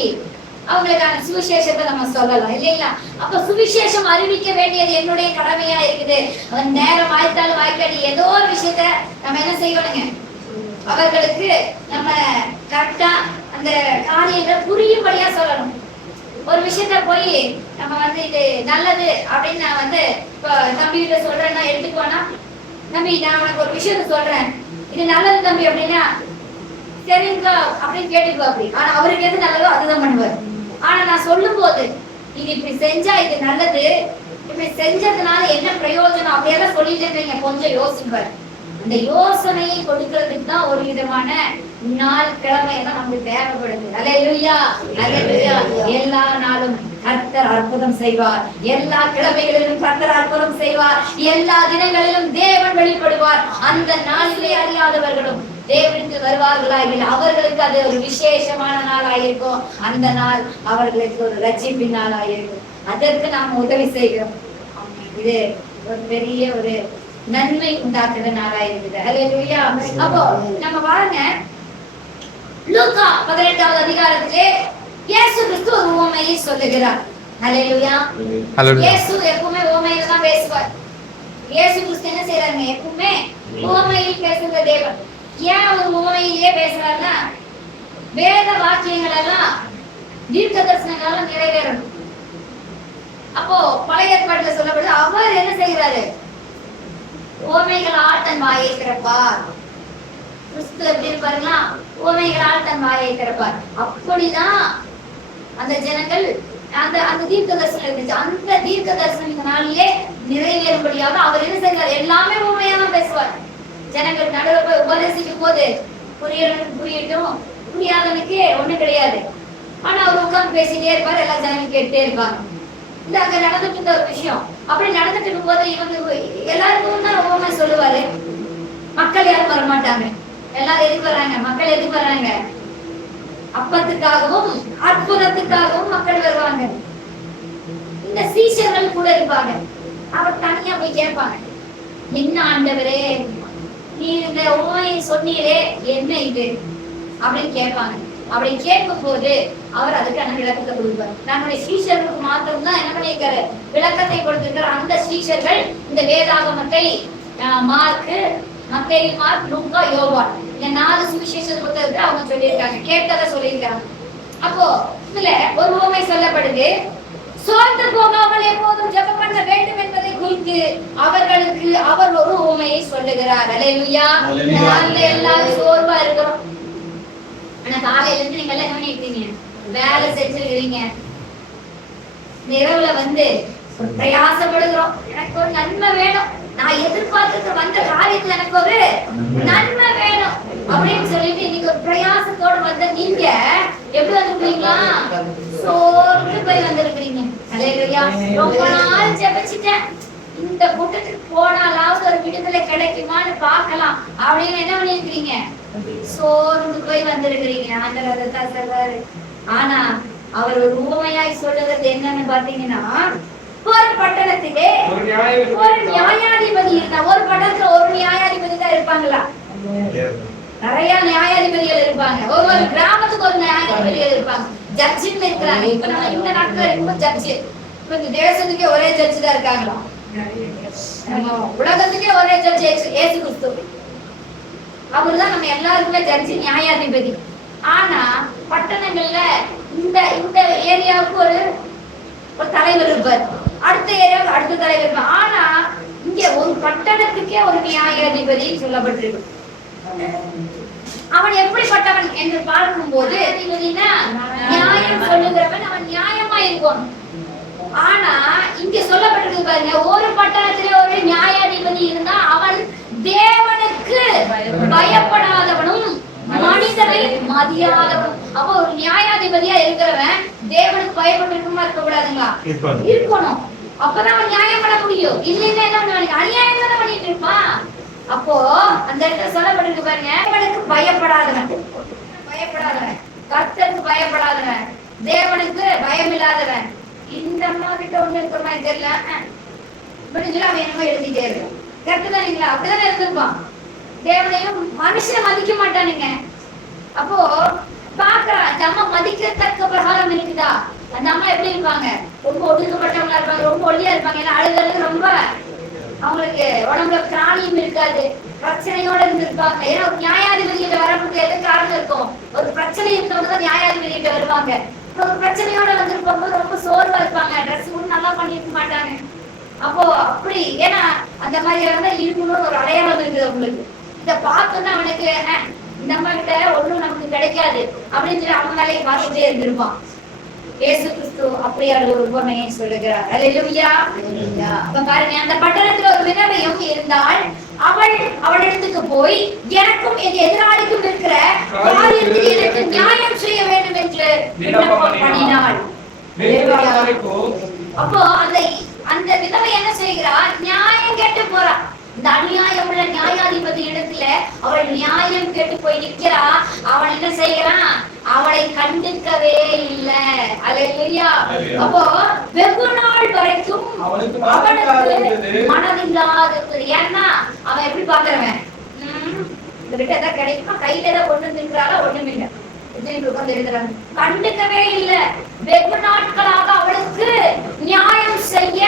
அவங்களுக்கான சுவிசேஷத்தை நம்ம சொல்லலாம் இல்லைங்களா? அப்ப சுவிசேஷம் அறிவிக்க வேண்டியது என்னுடைய கடமையா இருக்குது. அவன் நேரம் வாய்த்தாலும் வாய்க்காடி ஏதோ ஒரு விஷயத்த நம்ம என்ன செய்யணுங்க, அவர்களுக்கு நம்ம கரெக்டா அந்த காரியங்கள் புரியும்படியா சொல்லணும். ஒரு விஷயத்த போய் நம்ம இது நல்லது அப்படின்னு நான் இப்ப தம்பி கிட்ட சொல்றேன்னா எடுத்துக்கோனா, தம்பி நான் உனக்கு ஒரு விஷயத்த சொல்றேன், இது நல்லது தம்பி அப்படின்னா சரிங்க அப்படின்னு கேட்டுக்கோ அப்படி. ஆனா அவருக்கு எது நல்லதோ அதுதான் பண்ணுவார். ஆனா நான் சொல்லும் போது இது இப்படி செஞ்சா இது நல்லது, இப்படி செஞ்சதுனால என்ன பிரயோஜனம் அப்படியெல்லாம் சொல்லிட்டு கொஞ்சம் யோசிப்பார். அந்த யோசனையை கொடுக்கிறதுக்கு தான் ஒரு விதமான நாள் கிழமை எல்லாம் நமக்கு தேவைப்படுது. அல்லேலூயா, அல்லேலூயா. எல்லா நாளும் கர்த்தர் அற்புதம் செய்வார். எல்லா கிழமைகளிலும் கர்த்தர் அற்புதம் செய்வார். எல்லா தினங்களிலும் தேவன் வெளிப்படுவார். அந்த நாளிலே அறியாதவர்களும் தேவனுக்கு வருவார்களாகில் அவர்களுக்கு அது ஒரு விசேஷமான நாளாயிருக்கும். அந்த நாள் அவர்களுக்கு ஒரு ரட்சிப்பின் நாளாயிருக்கும். அதற்கு நாம் உதவி செய்கிறோம். இது ஒரு பெரிய ஒரு நன்மை உண்டாக்குற நாளாயிருக்குது. அல்லேலூயா. அப்போ நம்ம பாருங்க, லூக்கா 18வது அதிகாரத்திலே இயேசு கிறிஸ்து ஒரு உவமையை சொல்லுகிறார். அல்லேலூயா. இயேசு எப்பவுமே உவமையில தான் பேசுவார். இயேசு கிறிஸ்து என்ன செய்யறாங்க, எப்பவுமே உவமையில் பேசுகிற தேவன். ஏன் ஒரு உவமையிலேயே பேசுறாருன்னா, வேத வாக்கியங்கள் எல்லாம் தீர்க்க தரிசனங்களால நிறைவேறணும். அப்போ பழைய ஏற்பாட்டுல சொல்லப்படுது, அவர் என்ன செய்கிறாரு, உவமைகளால் தன் வாயை திறப்பார். கிறிஸ்து எப்படி இருப்பாருன்னா உவமைகளால் தன் வாயை திறப்பார். அப்படிதான் அந்த ஜனங்கள் அந்த அந்த தீர்க்க தரிசனம் இருந்துச்சு. அந்த தீர்க்க தரிசனத்தினாலேயே நிறைவேறும்படியாக அவர் என்ன செய்வார், எல்லாமே உண்மையா தான் பேசுவார். ஜனங்கள் நடுவில் போய் உபதேசிக்கும் போது புரியட்டும், புரியாதவனுக்கு ஒண்ணு கிடையாது. ஆனா அவர் உட்கார்ந்து பேசிட்டே இருப்பார், எல்லா ஜனங்களும் கேட்டுட்டே இருப்பாங்க. இந்த அங்க நடந்துட்டு இருந்த ஒரு விஷயம் அப்படி நடந்துட்டு இருக்கும் போது இவங்க எல்லாருக்கும் தான் உவமை சொல்லுவாரு. மக்கள் யாரும் வரமாட்டாங்க. எல்லாரும் எதுக்கு வர்றாங்க, மக்கள் எதுக்கு வர்றாங்க, அப்பத்துக்காகவும் அற்புதத்துக்காகவும் மக்கள் வருவாங்க. இந்த சீஷர்கள் கூட இருப்பாங்க. அவர் தனியா போய் கேட்பாங்க, என்ன ஆண்டவரே நீர் இந்த உண்மையை சொன்னீரே, என்ன இது அப்படின்னு கேட்பாங்க. அப்படி கேட்கும் போது அவர் அதுக்கான விளக்கத்தை கொடுப்பார். நம்முடைய சீஷர்களுக்கு மாத்திரம் தான் என்ன பண்ணியிருக்காரு, விளக்கத்தை கொடுத்திருக்கிறார். அந்த சீஷர்கள் இந்த வேதாகமத்தை மார்க்கு, மத்தேயு, மார்க், லூக்கா, யோவான் இந்த 4 சுவிசேஷ புத்தகத்தை அவங்க சொல்லியிருக்காங்க, கேட்டதை சொல்லியிருக்காங்க. அப்போ இதுல ஒரு உவமை சொல்லப்படுது. சோர்ந்து போகாமல் எப்போதும் ஜெபம் பண்ண வேண்டும் என்பதை குறித்து அவர்களுக்கு அவர் ஒரு உவமையை சொல்லுகிறார். அல்லேலூயா. எல்லாரும் சோர்வா இருக்கிறோம். ஆனா காலையில இருந்து நீங்க எல்லாம் என்ன பண்ணிருக்கீங்க, வேலை செஞ்சிருக்கிறீங்க. இரவுல வந்து பிரயாசப்படுகிறோம், எனக்கு ஒரு நன்மை வேணும், நான் எதிர்பார்த்து வந்த காரியத்துல எனக்கு ஒரு நன்மை வேணும் அப்படின்னு சொல்லிட்டு இன்னைக்கு ஒரு பிரயாசத்தோட வந்த நீங்க எப்படி வந்திருக்கீங்களா, சோர்ந்து போய் வந்திருக்கிறீங்க. அல்லேலூயா. ரொம்ப நாள் ஜெபிச்சிட்டேன், இந்த கூட்டத்துக்கு போனாலாவது ஒரு விடுதலை கிடைக்குமான்னு பார்க்கலாம் அப்படின்னு என்ன பண்ணிருக்கீங்க, சோர்ந்து போய் வந்திருக்கிறீங்க. ஆண்டவர் அதைத்தான் சொல்றாரு. ஆனா அவர் ஒரு உவமையாய் சொல்லுறது என்னன்னு பாத்தீங்கன்னா, ஒரு பட்டணத்திலே ஒரு நியாயாதிபதி இருந்தா. ஒரு பட்டணத்துல ஒரு நியாயாதிபதி தான் இருப்பாங்களா? நிறைய நியாயாதிபதிகள் இருப்பாங்க. ஒரு கிராமத்துக்கு ஒரு நியாயாதிபதிகள் இருப்பாங்க. ஜட்ஜின்னு இருக்கிறாங்க. இப்ப நம்ம இந்த நாட்கள் ரொம்ப ஜட்ஜு, இப்ப இந்த தேசத்துக்கே ஒரே ஜட்ஜு தான் இருக்காங்களா? உலகத்துக்கே ஒரே ஜட்ஜ் ஏசு கிறிஸ்து. அவர்தான் நம்ம எல்லாருக்குமே ஜட்ஜி, நியாயாதிபதி. ஆனா பட்டணங்கள்ல இந்த இந்த ஏரியாவுக்கு ஒரு தலைவர் இருப்பார், அடுத்த ஏரியாவுக்கு அடுத்த தலைவர் இருப்பார். ஆனா இங்க ஒரு பட்டணத்துக்கே ஒரு நியாயாதிபதி சொல்லப்பட்டிருக்கு. அவன் எப்படிப்பட்டவன் என்று பார்க்கும் போது நியாயம் சொல்லுகிறவன், அவன் நியாயமா இருக்கணும். ஆனா இங்க சொல்லப்பட்டிருக்கு பாருங்க, ஒரு பட்டணத்திலே ஒரு நியாயாதிபதி இருந்தா அவன் தேவனுக்கு பயப்படாதவனும் மனிதரை மதியாதவனும். அப்போ ஒரு நியாயாதிபதியா இருக்கிறவன் தேவனுக்கு பயப்பட்டு இருக்குமா, இருக்க கூடாதுங்களா? இருக்கணும். அப்பதான் அவன் நியாயம் பண்ண முடியும். இல்லைன்னா என்ன பண்ணுவாங்க, அநியாயம் தானே பண்ணிட்டு இருப்பான். அப்போ அந்த இடத்துல சொல்லப்பட்டிருக்கு பாருங்க, தேவனுக்கு பயப்படாதவன், பயப்படாதவன், கர்த்தருக்கு பயப்படாதவன், தேவனுக்கு பயம் இல்லாதவன். இந்த அம்மா கிட்ட ஒண்ணு இருக்கிற மாதிரி தெரியல, அவன் என்னமோ எழுதிட்டே இருக்கும். கரெக்ட் தானீங்களா? அப்படிதானே இருந்திருப்பான். தேவனையும் மனுஷனை மதிக்க மாட்டானுங்க. அப்போ பாக்குறான், அந்த அம்மா மதிக்கத்தக்க பிரகாரம் இருக்குதா? அந்த அம்மா எப்படி இருப்பாங்க, ரொம்ப ஒடுக்கப்பட்டவங்களா இருப்பாங்க, ரொம்ப ஒல்லியா இருப்பாங்க. ஏன்னா அழுது ரொம்ப அவங்களுக்கு உடம்புல பிராணியும் இருக்காது, பிரச்சனையோட இருந்திருப்பாங்க. ஏன்னா ஒரு நியாயாதிபதியிட்ட வரக்கூடிய எது காரணம் இருக்கும், ஒரு பிரச்சனை இருக்கிறவங்க தான் நியாயாதிபதியிட்ட வருவாங்க. ஒரு பிரச்சனையோட வந்திருப்பாங்க, ரொம்ப சோர்வா இருப்பாங்க, ட்ரெஸ் கூட நல்லா பண்ணிருக்க மாட்டாங்க. அப்போ அப்படி ஏன்னா அந்த மாதிரி இருக்கணும்னு ஒரு அடையாளம் இருக்குது அவங்களுக்கு. இத பார்த்தோன்னா அவனுக்கு இந்த அம்மா கிட்ட ஒண்ணும் நமக்கு கிடைக்காது அப்படின்னு சொல்லி அவங்க வேலையை பார்த்துட்டே இருந்திருப்பான். இயேசு கிறிஸ்து அப்படியான ஒரு உவமையை சொல்லுகிறார். அல்லேலூயா. அப்ப பாருங்க, அந்த பட்டணத்துல ஒரு விதவையும் இருந்தால் அவளிடத்துக்கு போய் எனக்கும் என் எதிராளிக்கும் இருக்கிற காரியத்தில் எனக்கு நியாயம் செய்ய வேண்டும் என்று விண்ணப்பம் பண்ணினாள். அப்போ அந்த விதவை என்ன செய்கிறார், நியாயம் கேட்டு போறா. இந்த அநியாயம் உள்ள நியாயாதிபதி இடத்துல அவள் நியாயம் கேட்டு போய் நிற்கிறா. அவன் என்ன செய்யறான், அவளை கண்டுக்கவே இல்லை. அல்லேலூயா. அப்போ வெகு நாள் வரைக்கும் அவனுக்கு மனதில்லாத. ஏன்னா அவன் எப்படி பாக்குறவன், இந்த கிட்ட ஏதாவது கிடைக்குமா, கையில ஏதாவது கொண்டு நிற்கிறாளா, ஒண்ணும் இல்லை, கண்டுக்கவே இல்லை. வெகு நாட்களாக அவளுக்கு நியாயம் செய்ய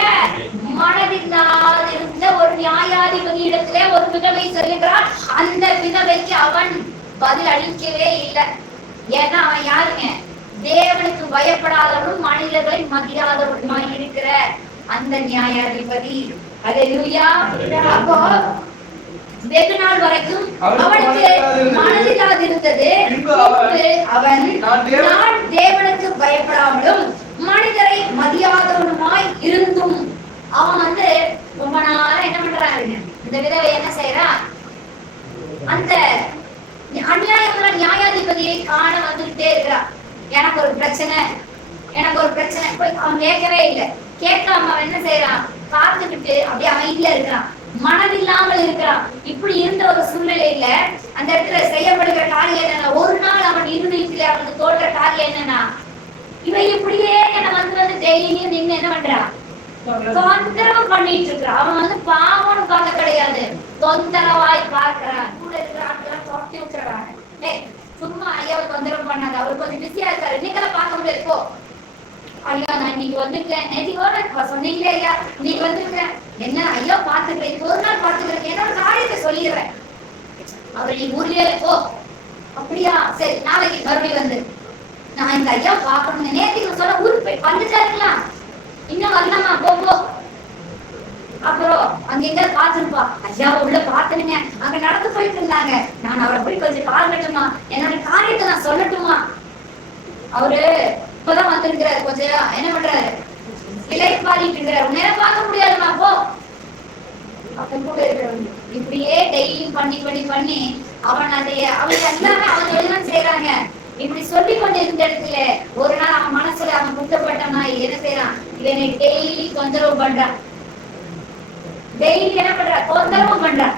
மனதில்லாதிருந்த ஒரு நியாயாதிபதி இடத்துல ஒரு விதவை சொல்லுகிறார். அந்த விதவைக்கு அவன் பதில் அளிக்கவே இல்லை. ஏன்னா அவன் யாருங்க, தேவனுக்கு பயப்படாதவனும் மனிதர்களை மதியாதவனுமாய் இருக்கிற அந்த நியாயாதிபதி. அல்லேலூயா. அப்போ வெகு நாள் வரைக்கும் அவனுக்கு மனதில்லாதிருந்தது. அவன் நான் தேவனுக்கு பயப்படாமலும் மனிதரை மதியாதவனுமாய் இருந்தும் அவன் ரொம்ப நாளா என்ன பண்றாங்க, இந்த விதவை என்ன செய்யறா, அந்த அநியாயமான நியாயாதிபதியை காண வந்துகிட்டே இருக்கிறான். எனக்கு ஒரு பிரச்சனை, எனக்கு ஒரு பிரச்சனை. போய் அவன் கேட்கவே இல்லை. கேட்காம அவன் என்ன செய்யறான், பார்த்துக்கிட்டு அப்படியே அமைதியா இருக்கிறான். மனதில்லாமல் இருக்கிறான். இப்படி இருந்த ஒரு சூழ்நிலையில அந்த இடத்துல செய்யப்படுகிற காரியம் என்னன்னா, ஒரு நாள் அவன் இருதயத்திலே அவனுக்கு தோன்ற காரியம் என்னன்னா, இவன் இப்படியே என்ன வந்து டெய்லியும் நின்று என்ன பண்றான், தொந்தரவு பண்ணிட்டு இருக்கிறான். அவன் வந்து பாவம்னு பார்க்க கிடையாது, தொந்தரவாய் பார்க்கிறான். கூட இருக்கிற ஆட்கள் தொட்டி விட்டுறாங்க. சும்மா ஐயாவை தொந்தரவு பண்ணாங்க, அவர் கொஞ்சம் பிஸியா இருக்காரு, இன்னைக்கெல்லாம் பார்க்க முடியாது. போ ஐயா, நான் இன்னைக்கு வந்துருக்கேன், நேற்று சொன்னீங்களே ஐயா இன்னைக்கு வந்துருக்கேன், என்ன ஐயா பாத்துக்கிறேன், ஒரு நாள் பாத்துக்கிறேன், என்னோட காரியத்தை சொல்லிடுறேன். அவர் நீ ஊர்லயே போ. அப்படியா, சரி நாளைக்கு மறுபடியும் வந்து நான் இந்த ஐயா பாக்கணுங்க. நேற்றுக்கு சொல்ல ஊருக்கு போய் வந்துட்டாருங்களா, இன்னும் வரலாமா, போ. அப்புறம் அங்க எங்க பாத்துருப்பா, ஐயா உள்ள பாத்துனுங்க, அங்க நடந்து போயிட்டு இருந்தாங்க, நான் அவரை போய் கொஞ்சம் பாக்கட்டுமா, என்னோட காரியத்தை நான் சொல்லட்டுமா. அவரு இப்பதான் வந்திருக்கிறாரு, கொஞ்சம் என்ன பண்றாரு, இலை பாடிட்டு இருக்கிறாரு, நேரம் பார்க்க முடியாதுமா, போ. அப்ப கூட இருக்கிறவங்க இப்படியே டெய்லியும் பண்ணி அவன் அவங்க எல்லாமே அவன் தொழில்தான் செய்யறாங்க. இப்படி சொல்லி கொண்டு இருந்த இடத்துல ஒரு நாள் அவன் மனசுல அவன் குற்றப்பட்டனா என்ன செய்யறான், இவனை டெய்லி தொந்தரவு பண்றான், டெய்லி என்ன பண்ற, தொந்தரவு பண்றான்.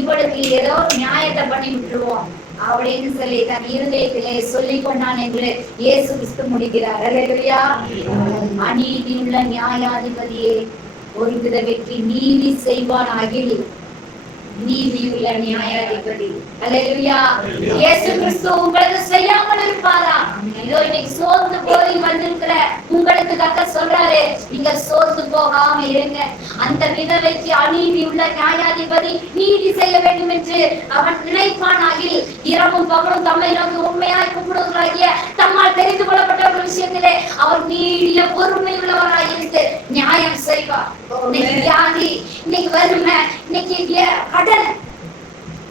இவளுக்கு ஏதோ நியாயத்தை பண்ணி விட்டுருவோம் அப்படின்னு சொல்லி தன் இருதயத்திலே சொல்லிக் கொண்டான் என்று இயேசு கிறிஸ்து முடிக்கிறார். அல்லேலூயா. அநீதியுள்ள நியாயாதிபதியே, ஒரு விதவைக்கு நீதி செய்வான் அகில், நீதியுள்ள நியாயாதிபதி. அல்லேலூயா. இயேசு கிறிஸ்து உங்களுக்கு செய்யாமல் இருப்பாரா? இதோ இன்னைக்கு சோர்ந்து போய் வந்திருக்கிற உங்களுக்கு கர்த்தர் சொல்றாரு, நீங்க சோர்ந்து போகாம இருங்க. அந்த விதவைக்கு அநீதியுள்ள நியாயாதிபதி நீதி செய்ய வேண்டும் என்று அவன் நினைப்பானாகில், இரவும் பகலும் தம்மை நோக்கி உண்மையாய் கூப்பிடுவர்களாகிய தம்மால் தெரிந்து கொள்ளப்பட்ட ஒரு விஷயத்திலே அவர் நீடிய பொறுமை உள்ளவராய் இருந்து நியாயம் செய்வார். இன்னைக்கு வியாதி, இன்னைக்கு வறுமை, இன்னைக்கு கடன்,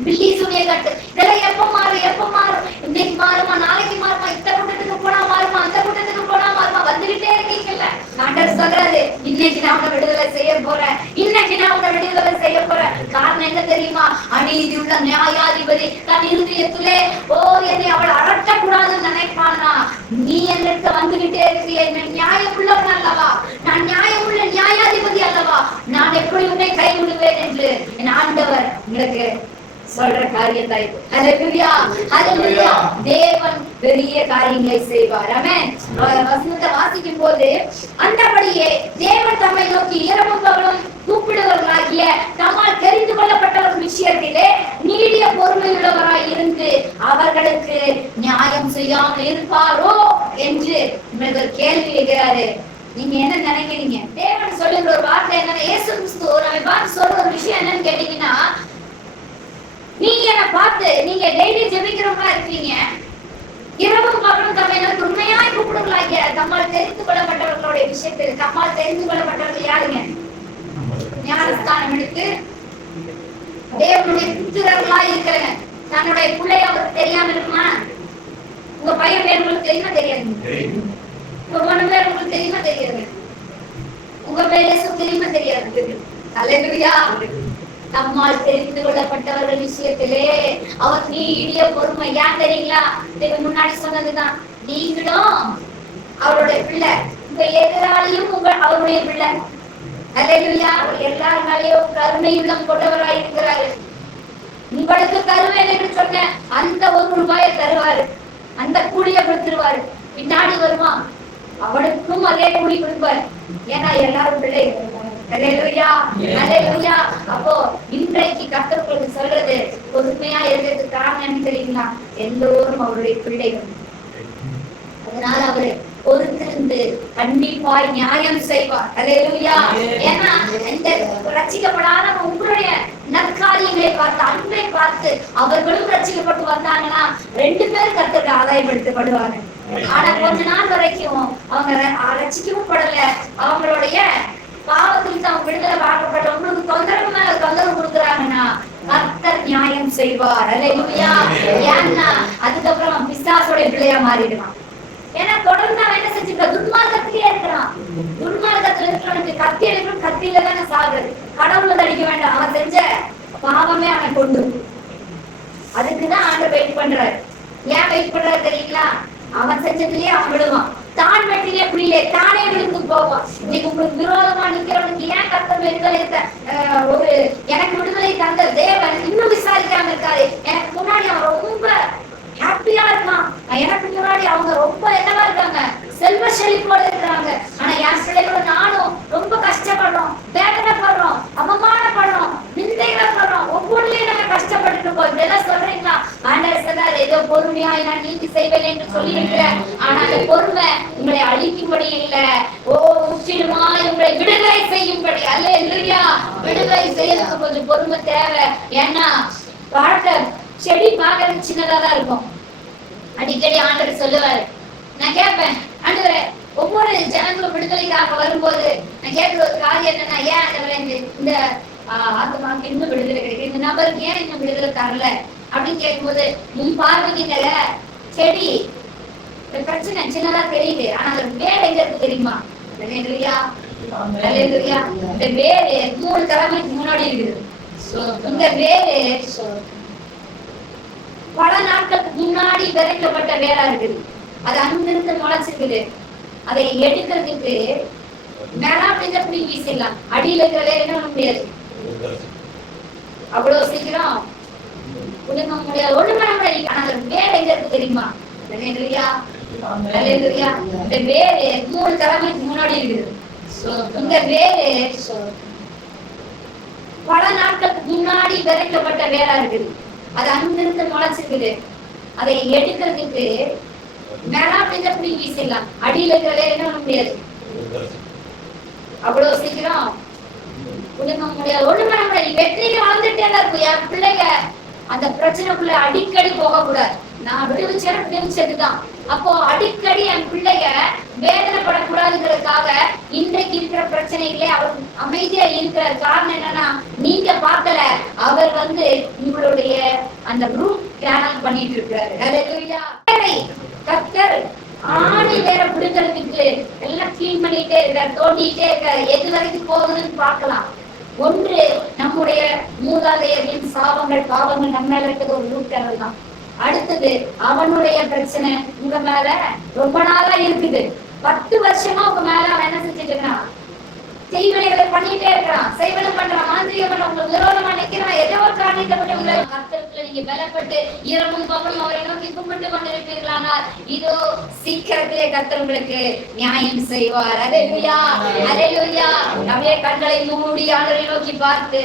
பில்லிசுடைய கட்டு, இதெல்லாம் எப்ப மாறும், இன்னைக்கு மாறுமா, நாளைக்கு மாறுமா, இந்த கூட்டத்துக்கு போனா மாறுமா, அந்த கூட்டத்துக்கு போனா மாறுமா, வந்துகிட்டே இருக்கீங்கல்ல. ஆண்டவர் சொல்றாரு, இன்னைக்கு நான் உன்னை விடுதலை செய்ய போறேன், இன்னைக்கு நான் உன்னை விடுதலை செய்ய போறேன். காரணம் என்ன தெரியுமா, அநீதியுள்ள நியாயாதிபதி தன் இருதயத்திலே என்னை அவள் அறட்டக்கூடாதுன்னு நினைப்பானா, நீ என்னிடத்து வந்துகிட்டே இருக்கிய, நான் நியாயம் உள்ளவன் அல்லவா, நான் நியாயம் உள்ள நியாயாதிபதி அல்லவா, நான் எப்படி உன்னை கைவிடுவேன் என்று என் ஆண்டவர் உங்களுக்கு சொல்ற காரியத்தை. ஹல்லேலூயா, ஹல்லேலூயா. தேவன் பெரிய காரியங்களை செய்வார். ஆமென். வசனத்தை வாசிக்கும் போது, அந்தபடியே தேவன் தம்மை நோக்கி இரவும் பகலும் கூப்பிடுவர்களாகிய தம்மால் தெரிந்து கொள்ளப்பட்ட ஒரு விஷயத்திலே நீடிய பொறுமையுள்ளவராய் இருந்து அவர்களுக்கு நியாயம் செய்யாமல் இருப்பாரோ என்று கேள்வி கேட்கிறாரு. நீங்க என்ன நினைக்கிறீங்க? தேவன் சொல்லுகிற ஒரு வார்த்தை என்னன்னா, இயேசு கிறிஸ்து நம்ம பார்த்து சொல்ற ஒரு விஷயம் என்னன்னு கேட்டீங்கன்னா, நீங்க என்ன பார்த்து நீங்க டெய்லி ஜெபிக்கிறவங்களா இருக்கீங்க, இரவும் பகலும் தம்மை நோக்கி உண்மையாய் கூப்பிடுவர்களாகிய தம்மால் தெரிந்து கொள்ளப்பட்டவர்களுடைய விஷயத்தில், தம்மால் தெரிந்து கொள்ளப்பட்டவர்கள் யாருங்க? ஞானஸ்தானம் எடுத்து தேவனுடைய புத்திரர்களாய் இருக்கிறவங்க. தன்னுடைய பிள்ளை அவருக்கு தெரியாம இருக்குமா? உங்க பையன் பேர் உங்களுக்கு தெரியுமா தெரியாது? உங்க பொண்ணு பேர் உங்களுக்கு தெரியுமா தெரியாது? உங்க பேர் தெரியுமா தெரியாது? அல்லேலூயா. நம்மால் தெரிந்து கொள்ளப்பட்டவர்கள் விஷயத்திலே அவர் நீடிய பொறுமை. ஏன் தெரியுங்களா? முன்னாடி சொன்னதுதான், நீங்களும் அவருடைய பிள்ளை, உங்க எதிராளியும் அவருடைய பிள்ளை. அல்லேலூயா. எல்லார் மேலேயும் கருணை உள்ளம் கொண்டவராய் இருக்கிறாரு. உங்களுக்கு தருவேன் என்று சொன்ன அந்த ₹1 தருவாரு, அந்த கூலியை கொடுத்துருவாரு. பின்னாடி வருமா, அவனுக்கும் அதே கூலி கொடுப்பாரு. ஏன்னா எல்லாரும் பிள்ளை. அல்லேலூயா, அல்லேலூயா. அப்போ இன்றைக்கு கர்த்தர் சொல்றது, பொறுமையா இருக்கிறதுக்கு காரணம் என்ன தெரியுங்களா? எல்லோரும் அவருடைய பிள்ளைகள். அதனால அவரு பொறுத்திருந்து கண்டிப்பாய் நியாயம் செய்வார். அல்லேலூயா. ஏன்னா இந்த ரட்சிக்கப்படாத உங்களுடைய நற்காரியங்களை பார்த்து, அன்பை பார்த்து அவர்களும் ரட்சிக்கப்பட்டு வந்தாங்கன்னா 2 பேர் கர்த்தருக்கு ஆதாயப்படுத்தப்படுவாங்க. ஆனா கொஞ்ச நாள் வரைக்கும் அவங்க ரட்சிக்கவும் படல, அவங்களுடைய பாவத்தில் தான் விடுதலை பார்க்கப்பட்ட உங்களுக்கு தொந்தரவு மேல தொந்தரவு கொடுக்குறாங்கன்னா கர்த்தர் நியாயம் செய்வார். அல்லேலூயா. ஏன்னா அதுக்கப்புறம் பிசாசோட பிள்ளையா மாறிடுவான். ஏன்னா தொடர்ந்து அவன் என்ன செஞ்சுக்க, துன்மார்க்கத்திலே இருக்கிறான். துன்மார்க்கத்துல இருக்கிறவனுக்கு கத்தி எடுக்கணும், கத்தியில தானே சாகுறது. கடவுளை அடிக்க வேண்டாம், அவன் செஞ்ச பாவமே அவனை கொண்டு. அதுக்குதான் ஆண்டவர் வெயிட் பண்றாரு. ஏன் வெயிட் பண்றாரு தெரியுங்களா? அவன் செஞ்சதுலயே அவன் விடுவான். தான் வெட்டி ஆழத்திலே குழியிலே தானே விழுந்து போவான். இன்னைக்கு உங்களுக்கு விரோதமா நிக்கிறவனுக்கு ஏன் கர்த்தர் விடுதலை ஒரு எனக்கு விடுதலை தந்த தேவன் இன்னும் விசாரிக்காம இருக்காரு. எனக்கு முன்னாடி அவன் ரொம்ப ஹாப்பியா இருக்கான், எனக்கு முன்னாடி அவங்க ரொம்ப என்னவா இருக்காங்க, செல்வ செழிப்போட இருக்கிறாங்க. ஆனா என் பிள்ளைகளும் நானும் ரொம்ப கஷ்டப்படுறோம், வேதனைப்படுறோம், அவமானப்படுறோம், நிந்தைகள் படுறோம். ஒவ்வொன்றிலையும் நம்ம கஷ்டப்பட்டு போய் இதெல்லாம் சொல்றீங்களா? ஆண்டவர் சொன்னார், ஏதோ பொறுமையாய் நான் நீதி செய்வேன் என்று சொல்லி இருக்கிறேன். ஆனா அந்த பொறுமை உங்களை அழிக்கும்படி இல்லை, முற்றிலுமாய் உங்களை விடுதலை செய்யும்படி. அல்லேலூயா. விடுதலை செய்யறதுக்கு கொஞ்சம் பொறுமை தேவை. ஏன்னா வாழ்க்கை செடி பார்க்கறது சின்னதா தான் இருக்கும். அடிக்கடி ஆண்டவர் சொல்லுவாரு, நான் கேட்பேன், ஆண்டவரே ஒவ்வொரு ஜனங்களும் விடுதலைக்காக வரும்போது நான் கேட்கிற ஒரு காரியம் என்னன்னா, ஏன் ஆண்டவரே இந்த ஆத்மாவுக்கு இன்னும் விடுதலை கிடைக்கும், இந்த நபருக்கு ஏன் இன்னும் விடுதலை தரல அப்படின்னு கேட்கும்போது, முன் பார்வைக்கிட்ட செடி பிரச்சனை சின்னதா தெரியுது, ஆனா அதோட வேலை எங்க இருக்கு தெரியுமா? அல்லேலூயா. அல்லேலூயா. இந்த வேறு 3 தலைமைக்கு முன்னாடி இருக்குது. இந்த வேறு பல நாட்களுக்கு முன்னாடி விதைக்கப்பட்ட வேலை இருக்குது. அது அங்கிருந்து முளைச்சிருக்குது. அதை எடுக்கிறதுக்கு மேலாப்பிங்க புடி வீசிடலாம், அடியில இருக்கிறதே என்ன பண்ண முடியாது, அவ்வளவு சீக்கிரம் புடுங்க முடியாது, ஒண்ணு பண்ண முடியாது. ஆனா அந்த வேலை எங்க இருக்கு தெரியுமா? அல்லேலூயா. அல்லேலூயா. இந்த வேறு 3 தலைமைக்கு முன்னாடி இருக்குது. இந்த வேறு பல நாட்களுக்கு முன்னாடி விதைக்கப்பட்ட வேலை இருக்குது. அது அங்கிருந்து முளைச்சிருக்குது. அதை எடுக்கிறதுக்கு மேலாப்பிங்க புடி வீசிடலாம், அடியில இருக்கிறதே என்ன பண்ண முடியாது, அவ்வளவு சீக்கிரம் புடுங்க முடியாது, ஒண்ணு பண்ண முடியாது. வெற்றிக்கு வாழ்ந்துட்டே தான் இருக்கும். என் பிள்ளைங்க அந்த பிரச்சனைக்குள்ள அடிக்கடி போக கூடாது. நான் விடுவிச்சதுதான். அப்போ அடிக்கடி என் பிள்ளைங்க வேதனைப்படக்கூடாதுங்கிறதுக்காக இன்றைக்கு இருக்கிற பிரச்சனைகளே அவர் அமைதியா இருக்கிற காரணம் என்னன்னா, நீங்க பார்க்கல, அவர் உங்களுடைய அந்த ரூட் கேனல் பண்ணிட்டு இருக்கிறாரு. கர்த்தர் ஆணி வேற பிடிக்கிறதுக்கு எல்லாம் கிளீன் பண்ணிட்டே இருக்காரு, தோண்டிட்டே இருக்காரு. எது வரைக்கும் போகுதுன்னு பார்க்கலாம். ஒன்று, நம்முடைய மூதாதையரின் சாபங்கள் பாவங்கள் நம்ம மேல இருக்கிறது ஒரு ரூட் கேனல் தான். அடுத்தது, அவனுடைய பிரச்சனை உங்க மேல ரொம்ப நாளா இருக்குது. 10 வருஷமா உங்க மேல அவன் என்ன செஞ்சுட்டு இருக்கான், செய்வனைகளை பண்ணிட்டே இருக்கிறான், செய்வனை பண்றான், மாந்திரியம் பண்றான், உங்களுக்கு விரோதமா நிக்கிறான். ஏதோ ஒரு காரணத்தை பற்றி உங்களை கர்த்தருக்குள்ள நீங்க பலப்பட்டு இரவும் பகலும் அவரை நோக்கி கும்பிட்டு கொண்டிருப்பீர்களானால் இதோ சீக்கிரத்திலே கர்த்தர் உங்களுக்கு நியாயம் செய்வார். அல்லேலூயா. அல்லேலூயா. நம்முடைய கண்களை மூடி ஆண்டவரை நோக்கி பார்த்து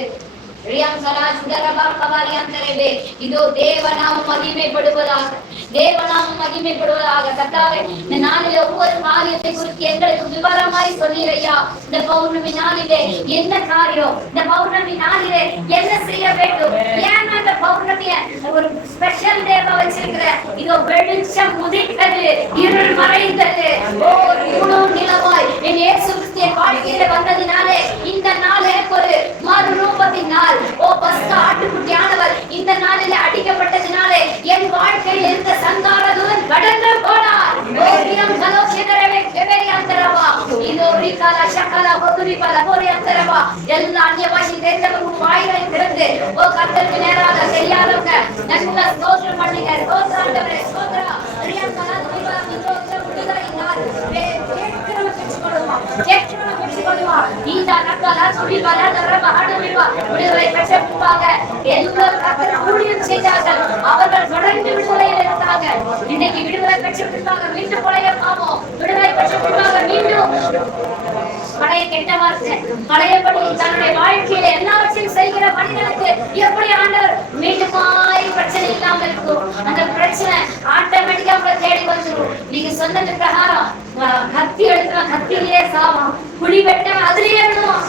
இதோ தேவநாமம் மகிமைப்படுவதாக, தேவநாமம் மகிமைப்படுவதாக. கர்த்தாவே, இந்த நாளிலே ஒவ்வொரு காரியத்தை குறித்து எங்களுக்கு விவரமாய் சொல்லிறையா. இந்த பௌர்ணமி நாளிலே என்ன காரியம், இந்த பௌர்ணமி நாளிலே என்ன செய்ய வேண்டும், ஏன் அந்த பௌர்ணமிய ஒரு ஸ்பெஷல் டேவா வச்சிருக்கிற. இதோ வெளிச்சம் உதித்தது, இருள் மறைந்தது, ஒரு முழு நிலவாய் என் இயேசு கிறிஸ்துவின் வாழ்க்கையில வந்ததினாலே இந்த நாள் எனக்கு ஒரு மறுரூபத்தின் நாள். ஆட்டுக்குட்டியானவர் இந்த நாளிலே அடிக்கப்பட்டதினாலே என் வாழ்க்கையில் இருந்த சங்காரதூதன் கடந்து போனார். எல்லா அந்நிய பாஷை தெரிந்தவர்கள் வாய்களை திறந்து கர்த்தருக்கு நேராக தெரியாதவங்க நல்ல ஸ்தோத்திரம் பண்ணுங்க. ஸ்தோத்திராண்டவரே, ஸ்தோத்திரம். அவர்கள் தொடர்ந்து விடுதலையில் இருந்தாங்க. இன்னைக்கு விடுதலை பெற்றிருக்காங்க, மீண்டும் பழையமாவோம். விடுதலை பெற்றிருக்காங்க, மீண்டும் பழைய கெட்ட வார்த்தை பழையபடி தன்னுடைய வாழ்க்கையில எல்லாவற்றையும் செய்கிற மனிதனுக்கு எப்படி ஆண்டவர் மீண்டுமாய் பிரச்சனை இல்லாம இருக்கும். அந்த பிரச்சனை ஆட்டோமேட்டிக்கா உங்களை தேடி வந்துடும். நீங்க சொன்னது பிரகாரம் கத்தி எடுத்தவன் கத்தியிலே சாவான், குழி வெட்டவன் அதுலயே விடுவான்.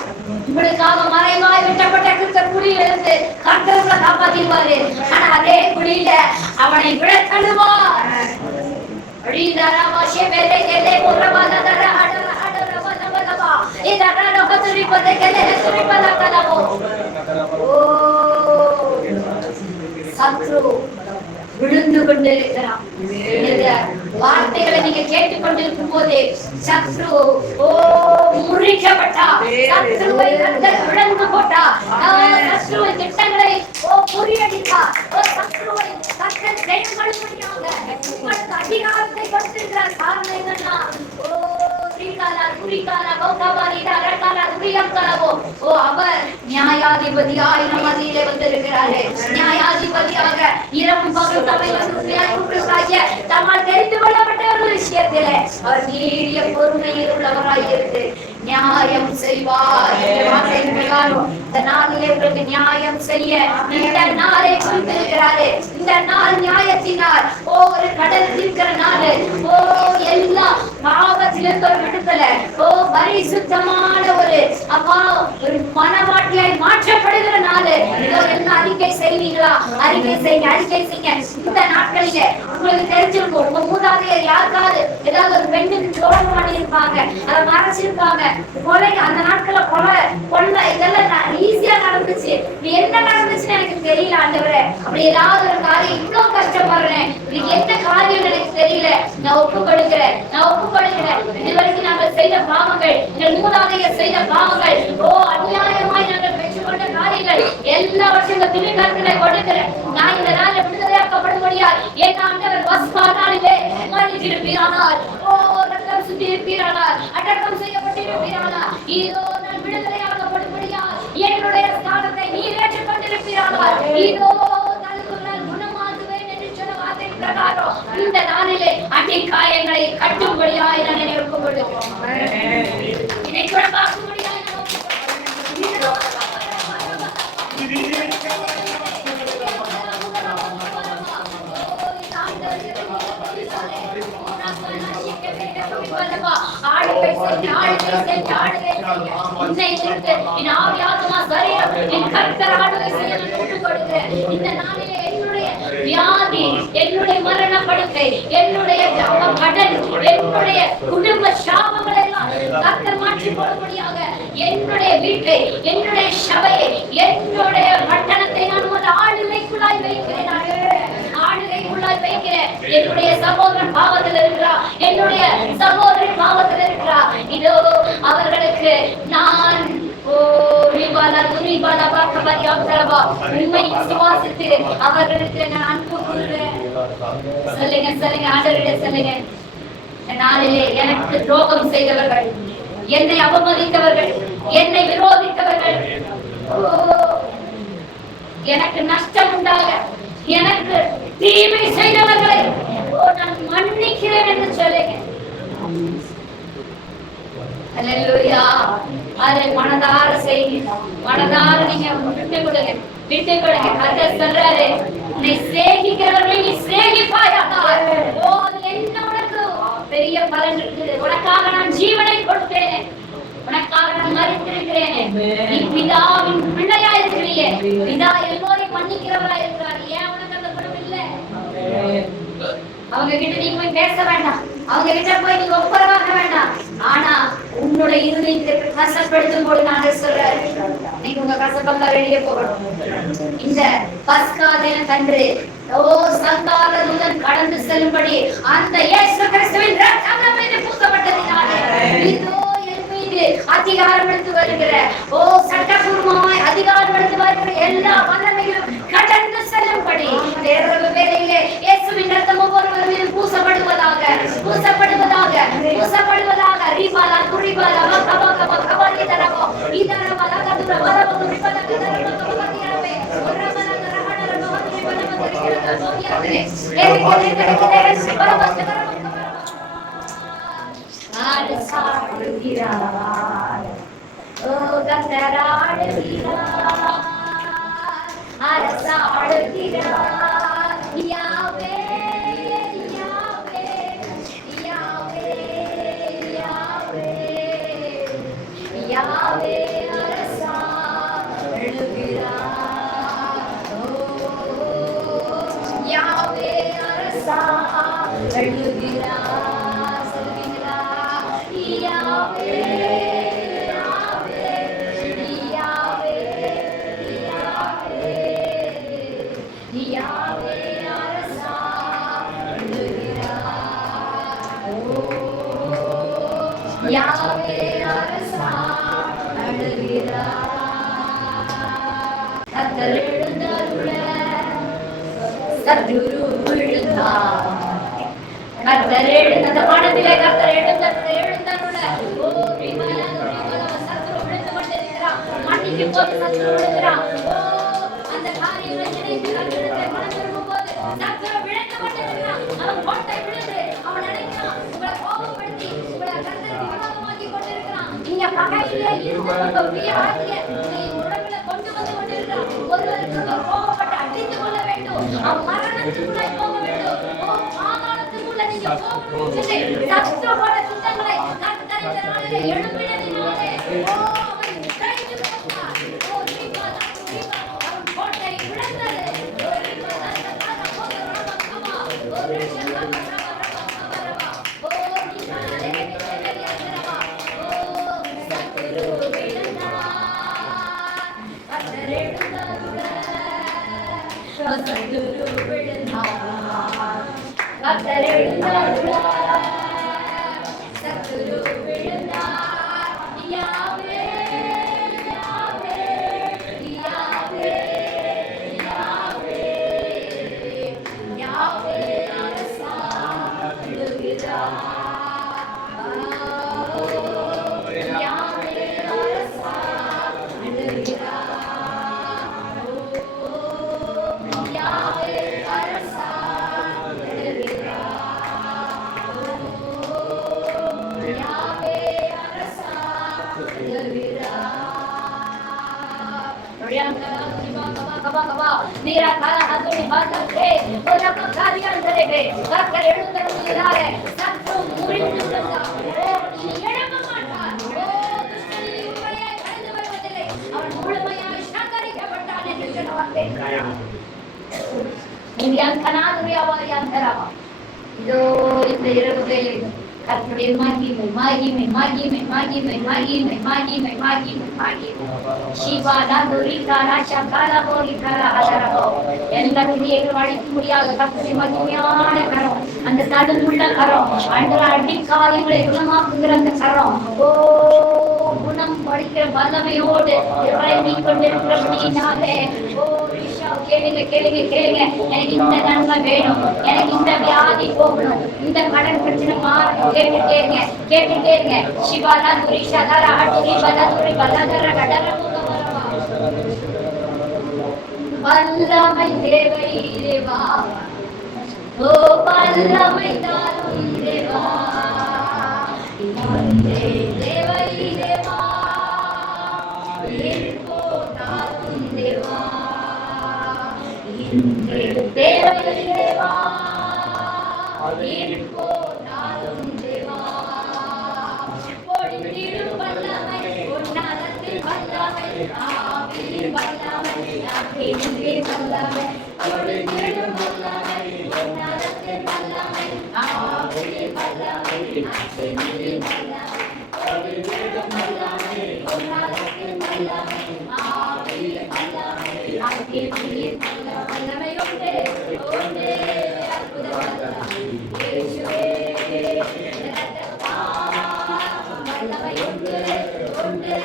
உங்களுக்காக மறைவாய் வெட்டப்பட்ட கிறிஸ்தர் குழியில இருந்து கர்த்தர் காப்பாத்திடுவாரு. ஆனா அதே குழியில அவனை விட தள்ளுவார். சத்ரு விழுந்து கொண்டிருக்கிறான். வார்த்தைகளை நீங்க கேட்டுக் கொண்டிருக்கும் போதே சத்ரு முறிக்கப்பட்டா, சத்ருவை விழுந்து போட்டா, சத்ருவை திட்டங்களை முறியடித்தா, சத்ருவை கர்த்தர் ஜெயம் கொள்ளும்படியாக உங்களுக்கு அதிகாரத்தை கொடுத்திருக்கிறார். காரணம் என்னன்னா அவர் நியாயாதிபதியாய் நம்ம மத்தியிலே வந்திருக்கிறாரு. நியாயாதிபதியாக இரவும் பகலும் நம்மை தம்மால் தெரிந்து கொள்ளப்பட்ட விஷயத்திலே அவர் நீடிய பொறுமையில் உள்ளவராய் இருந்து நியாயம் செய்வார். இந்த நாளிலே உங்களுக்கு நியாயம் செய்ய இந்த நாளை கொடுத்திருக்கிறாரு. இந்த நாள் நியாயத்தினால் ஒரு கடல் இருக்கிற நாள், எல்லா பாவத்திலிருந்து ஒரு விடுதலை, பரிசுத்தமான ஒரு அப்பா ஒரு மனவாட்டியாய் மாற்றப்படுகிற நாள். எல்லாம் அறிக்கை செய்வீங்களா? அறிக்கை செய்யுங்க, அறிக்கை செய்யுங்க. இந்த நாட்களிலே உங்களுக்கு தெரிஞ்சிருக்கும், உங்க மூதாதையர் யாருக்காவது ஏதாவது ஒரு பெண்ணுக்கு துரோகம் பண்ணியிருப்பாங்க, அதை மறைச்சிருப்பாங்க. கொலை அந்த நாட்கள கொலை இதெல்லாம் ஈஸியா நடந்துச்சு. என்ன நடந்துச்சுன்னு எனக்கு தெரியல ஆண்டவரே. அப்படி ஏதாவது ஒரு காரியம் இவ்வளவு கஷ்டப்படுறேன், இது என்ன காரியம் எனக்கு தெரியல. நான் ஒப்பு கொடுக்கிறேன், நான் ஒப்பு கொடுக்கிறேன். இதுவரைக்கும் நாங்கள் செய்த பாவங்கள், எங்கள் மூதாதையர் செய்த பாவங்கள், அநியாயமாய் நாங்கள் பெற்றுக்கொண்ட காரியங்கள் எல்லாவற்றையும் திருக்கரத்திலே கொடுக்கிறேன். நான் இந்த நாளில் விடுதலையாக்கப்படும்படியா என் ஆண்டவர் பஸ்கா நாளிலே மன்னித்திருப்பீரானால், ரத்தம் சுத்தியிருப்பீரானால், அடக்கம் செய்யப்பட்டிருப்பீரானால், இதோ நான் விடுதலையாக்கப்படும்படியா என்னுடைய ஸ்தானத்தை நீர் ஏற்றுக்கொண்டிருப்பீரானால், இதோ நான் குணமாக்குவேன் என்று சொன்ன வார்த்தை பிரகாரம் இந்த நாளிலே அடிக்காயங்களை கட்டும்படியாய் நான் நினைவு கொள்கிறேன். இதை குணமாக்கும்படியாய் என்னுடைய மரணப்படுக்கை, என்னுடைய கடன், என்னுடைய குடும்ப சாபங்களை எல்லாம் கர்த்தர் மாற்றி போடும்படியாக என்னுடைய வீட்டை, என்னுடைய சபையை, என்னுடைய பட்டணத்தை நான் ஒரு ஆளுகைக்குள்ளாய் வைக்கிறேன். ஆளுகைக்குள்ளாய் வைக்கிறேன். என்னுடைய சகோதரன் பாவத்தில் இருக்கிறார், என்னுடைய சகோதரி பாவத்தில் இருக்கிறார். இதோ அவர்களுக்கு நான் உண்மை விசுவாசித்து அவர்களுக்கு நான் அன்பு கூறுவேன். சொல்லுங்க சொல்லுங்க, ஆண்டவரே சொல்லுங்க. நாளிலே எனக்கு துரோகம் செய்தவர்கள், என்னை அவமதித்தவர்கள், என்னை விரோதித்தவர்கள், எனக்கு நஷ்டம் உண்டாக எனக்கு தீமை செய்தவர்களை நான் மன்னிக்கிறேன் என்று சொல்லுங்க. அல்லேலூயா. அதை மனதார செய்யுங்க, மனதார நீங்க விட்டு கொடுங்க, விட்டு கொடுங்க. கர்த்தர் சொல்றாரு, நீ சேகிக்கிறவர்களை நீ சேகிப்பாயாக. அது என்ன உனக்கு பெரிய பலன் இருக்குது. உனக்காக நான் ஜீவனை கொடுத்தேன், உனக்காக நான் மரித்திருக்கிறேன். நீ பிதாவின் பிள்ளையா இருக்கிறீங்க. பிதா எல்லோரையும் மன்னிக்கிறவரா இருக்கிறார். ஏன் உனக்கு அந்த குணம் இல்லை? அவங்க கிட்ட நீங்க போய் பேச வேண்டாம், அவங்க கிட்ட போய் நீங்க ஒப்புரவாக வேண்டாம். ஆனா உன்னுடைய இருதயத்தை கஷ்டப்படுத்தும் போது நான் சொல்றேன், நீங்க உங்க கஷ்டப்பெல்லாம் வெளியே போகணும். இந்த பஸ்கா தினத்தன்று சங்கார தூதன் கடந்து செல்லும்படி அந்த இயேசு கிறிஸ்துவின் இரத்தம் நம் மீது பூசப்பட்டதினாலே இதோ என் மீது அதிகாரம் எடுத்து வருகிற சட்டபூர்வமாய் அதிகாரம் எடுத்து வருகிற எல்லா வல்லமைகளும் கடந்து செல்லும்படி தேர்வு வேளையிலே இயேசுவின் இரத்தம் ஒவ்வொருவர் மீது பூசப்படுவதாக, பூசப்படுவதாக, பூசப்படுவதாக. ரீபாலா குரிபாலா கபா கபா கபாலி தரவோ இதரவா லகதுர வரவோ குரிபாலா கதரவோ கபாலி தரவே ஒரமன ரஹன ரவோ குரிபாலா மதரிகர சோதியரே ஏரிகலே கடகலே பரமஸ்த பரமஸ்த ஆரசாடுகிறார். கந்தராடுகிறார், அரசாடுகிறார். யாவே யாவே யாவே யாவே யாவே அரசாடுகிறார். யாவே அரசாடுகிறார். சொல்லுங்களா? யாவே யாவே யாவே யாவே யாவே அரசாடுகிறார். கர்த்தர் எழுந்தருள சத்துரு விழுந்தார். கர்த்தர் எழுந்த பாடத்திலே கர்த்தர் எழுந்தருள இந்த பகையிலே இந்த வியாதியை நீ உடம்புல கொண்டு வந்து கொண்டிருக்கிறார். ஒருவருக்கு கோபப்பட்டு அடித்துக் கொள்ள வேண்டும். மரணத்துக்குள்ளே போக வேண்டும். பாதாளத்துக்குள்ளே நீங்க போகணும். சத்துருவோட சித்தங்களை கர்த்தர் இந்த நாளிலே எழுப்பினதினாலே அவன் கைது கொடுத்தார். அவன் கோட்டை விழுந்தது. இதோ இந்த இரவு வேளையில் கர்த்தருடைய மகிமை மகிமை மகிமை மகிமை மகிமை மகிமை மகிமை மகிமை சிவானா துரிகாரா சகாலா போரிகாரா ஹதரபோ எல்லா கிரியைகளும் அழிக்க முடியாத கர்த்தருடைய மகிமையான கரம், அந்த தடுமுள்ள கரம், ஆண்டவரே அடிக்காயங்களை குணமாக்குகிற அந்த கரம், ஓ குணம் படிக்கிற வல்லமையோடு இறைவி கொண்டிருக்கிறபடியினாலே ஓ கேளுங்க கேளுங்க கேளுங்க, எனக்கு இந்த நன்மை வேணும், எனக்கு இந்த வியாதி போகணும், இந்த கடன் பிரச்சனை மாறணும், கேட்டுட்டே இருங்க கேட்டுட்டே இருங்க. சிவாலா துரிஷா தாரா ஹட்டுரி பலா துரி பலா தர கடர வல்லமை தேவை தேவா, ஓ வல்லமை தாரும் தேவா, தேவை தேவா, இப்போ தாரும் தேவா, தேவை தேவா, இப்போ தாரும் தேவா, பொழிந்திடும் வல்லமை, உன்னதத்தின் வல்லமை, ஆவியின் வல்லமை, அக்கினியின் வல்லமை, பொழிந்திடும் வல்லமை, உன்னதத்தின் வல்லமை, ஆவியின் வல்லமை, அக்கினியின் வல்லமை, பொழிந்திடும் வல்லமை, உன்னதத்தின் வல்லமை, ஆவியின் வல்லமை, அக்கினியின் வல்லமை, உண்டே உண்டே அற்புத வல்லமை, இயேசுவே வல்லமை உண்டே உண்டே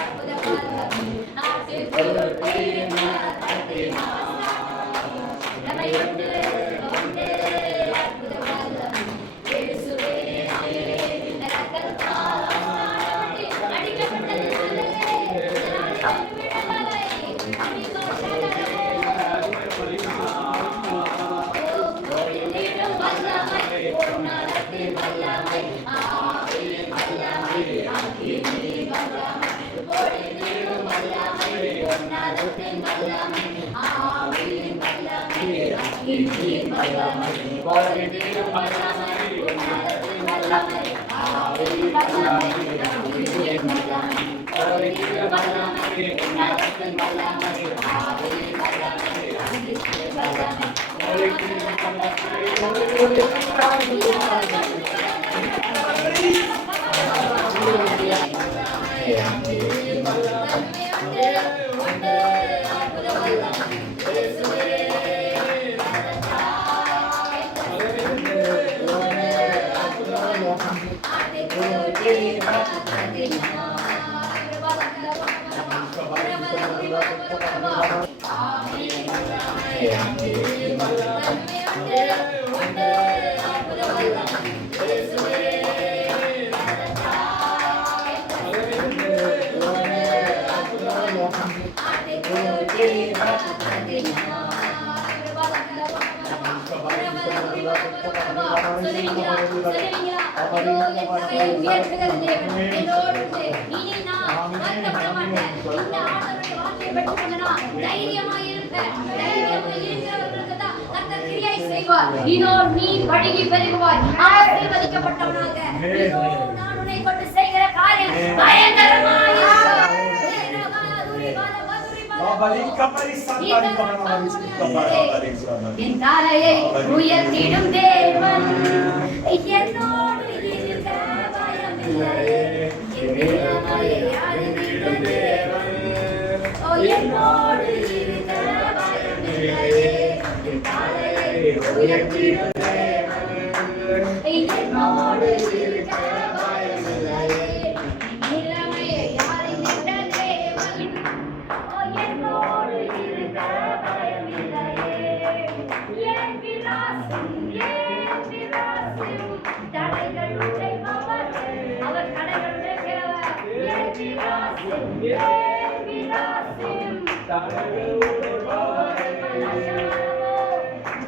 அற்புத வல்லமை, நாட்டில் பொருட்களின் வல்லமை உண்டே உண்டே அற்புத வல்லமை, இயேசுவே ரத்தத்தால் அடிக்கப்பட்டதினாலே விடுதலை பொழிந்திடும் வல்லமை, உன்னதத்தின் வல்லமை, ஆவியின் வல்லமை, அக்கினியின் வல்லமை, பொழிந்திடும் வல்லமை, உன்னதத்தின் வல்லமை, ஆவியின் வல்லமை, அக்கினியின் வல்லமை, பொழிந்திடும் வல்லமை, உன்னதத்தின் வல்லமை, ஆவியின் வல்லமை, அக்கினியின் வல்லமை, பொழிந்திடும் வல்லமை, உன்னதத்தின் வல்லமை, ஆவியின் வல்லமை, அக்கினியின் வல்லமை, சொல்லுவீங்களா உயர்த்துகிற தேவன் என்னோடு இருந்து இனி நான் வருத்தப்பட மாட்டேன். இந்த ஆண்டவருடைய வார்த்தையை பெற்றுக்கொண்டனா தைரியமாய் இருப்பேன். தைரியமாய் இருக்கிறவர்களுக்கு தான் கர்த்தர் கிரியை செய்வார். இதோ நீ படுகி பெருகுவாய், ஆசீர்வதிக்கப்பட்டவனாக. இதோ நான் உன்னை கொண்டு செய்கிற காரியம் பயங்கரமாய் இருக்கும். என் தலையை உயர்த்திடும் தேவன் என்னோடு இருக்க பயமில்லையே. என் நிலைமையை அறிந்திடும் தேவன் என்னோடு இருக்க பயமில்லையே. என் தலையை உயர்த்திடும் தேவன் என்னோடு இருக்க பயமில்லையே. என் நிலைமையை அறிந்திடும் தேவன் என்னோடு இருக்க பயமில்லையே. என் விலாசம் தடைகள் உடைப்பவர், அவர் தடைகள் உடைக்கிறவர். என் விலாசம்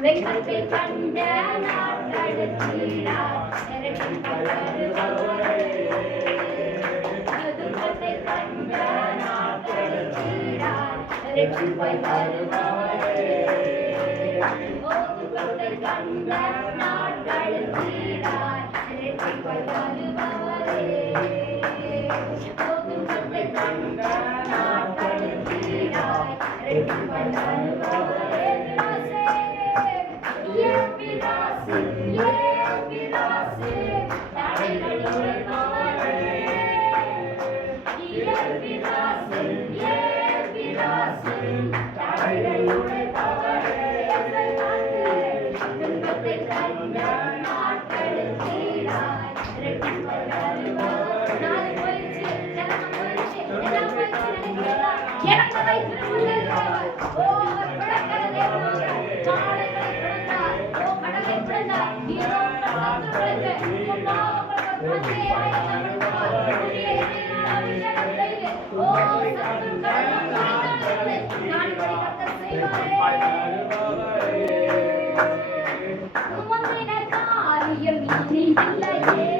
வெட்கத்தை கண்ட நாட்களுக்கிறார் துக்கத்தை கண்ட நாட்களுக்கிறார் ரெட்டிப்பாய் வருபவரே. ஓ துக்கத்தை கண்ட நாட்களுக்கிறார் ரெட்டிப்பாய் வருபவரே. ஓ துக்கத்தை கண்ட நாட்களுக்கிறார் ரெட்டிப்பாய் வருபவரே. என் விலாசே என் விலாசே தடைகள் உடைப்பவரே. என் விலாசே என் விலாசே தடைகள் உடைப்பவரே. துன்பத்தை கண்ட நாட்களுக்கிறாய் ரெட்டிப்பாய் வருபவரே. நாளை போயிடுச்சு, ஜனனம் போயிடுச்சு, எல்லாம் போயிடுச்சு நினைக்கிறீங்களா? எனக்கு வைத்திருக்கிறவர் ஓ அவர் பிழைக்கிற தேவனாக காளைகளை பிழைத்தார். ஓ கடலை பிழைத்தார். இதோ சத்துருக்களுக்கு உன் பாவங்களுக்கு பச்சையை ஆயத்தப்படுத்துவார். புதிய எண்ணெயினால் அபிஷேகம் செய்து ஓ சத்துருக்களெல்லாம் பிடித்தவர்களை காணும்படி கர்த்தர் செய்வாரே. முந்தின காரியம் இனி இல்லையே,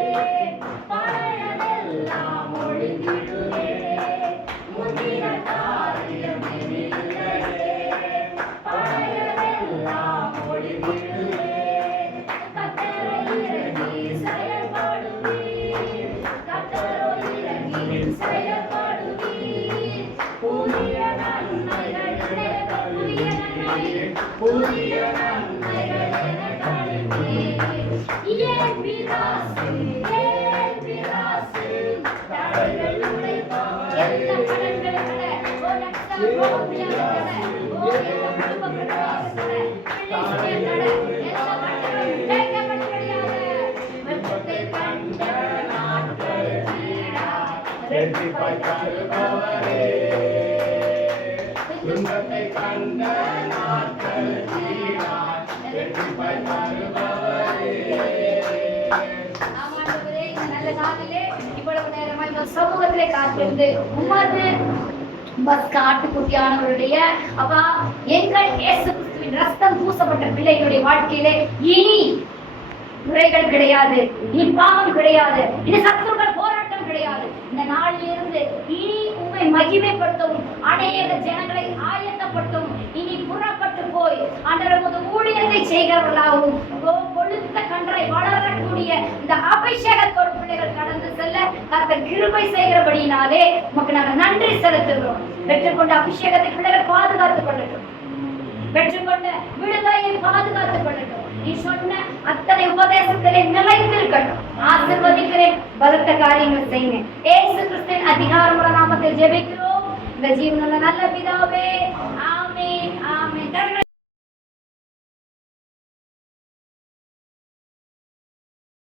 பழையதெல்லாம் ஒழிந்திடுவே. முந்தின காரியம் இனி இல்லையே, பழையதெல்லாம் ஒழிந்திடுவே. கர்த்தரை இறங்கி செயல்படுவீர், கர்த்தரை இறங்கி செயல்படுவீர். புதிய நன்மைகள் புதிய நன்மைகள் புதிய நன்மைகள் என் விலாசே என் விலாசே தடைகள் உடைப்பவர். எல்லா கடன்களும் கடை, ஓ லட்சம் கோடியான கடை, ஓ எல்லா குடும்ப பிரச்சனை கடை, கடை, எல்லா கடன்களும் உடைக்கப்பட்டபடியாக வெட்கத்தை கண்ட நாட்களுக்கிறாய் ரெட்டிப்பாய் வருபவரே. துன்பத்தை கண்ட நாட்களுக்கிறாய் ரெட்டிப்பாய் வருபவரே. ஆமாண்டவரே, இந்த நல்ல நாளிலே இவ்வளவு நேரமாய் உங்கள் சமூகத்திலே காத்திருந்து உமது ஆட்டுக்குட்டியானவருடைய அப்பா எங்கள் இயேசு கிறிஸ்துவின் ரத்தம் பூசப்பட்ட பிள்ளைகளுடைய வாழ்க்கையிலே இனி குறைகள் கிடையாது, இனி பாவம் கிடையாது, இனி சத்துருக்கள் போராட்டம் கிடையாது. இந்த நாளிலிருந்து இனி உண்மை மகிமைப்படுத்தவும் அநேக ஜனங்களை ஆயத்தப்படுத்தவும் இனி புறப்பட்டு போய் ஆண்டவரது ஊழியத்தை செய்கிறவர்களாகவும் கொழுத்த கன்றை வளரக்கூடிய இந்த அபிஷேகத்தோடு பிள்ளைகள் கடந்து செல்ல கர்த்தர் கிருபை செய்கிறபடியினாலே உமக்கு நாங்கள் நன்றி செலுத்துகிறோம். பெற்றுக்கொண்ட அபிஷேகத்தை பிள்ளைகள் பாதுகாத்துக் கொள்ளட்டும், பெற்றுக்கொண்ட விடுதலையை பாதுகாத்துக் கொள்ளட்டும். நீ சொன்ன அத்தனை உபதேசத்திலே நிலைத்திருக்கட்டும். ஆசீர்வதிக்கிறேன், பலத்த காரியங்கள் செய்யுங்க. இயேசு கிறிஸ்துவின் அதிகாரமுள்ள நாமத்தில் ஜெபிக்கிறோம் இந்த ஜீவனுள்ள நல்ல பிதாவே.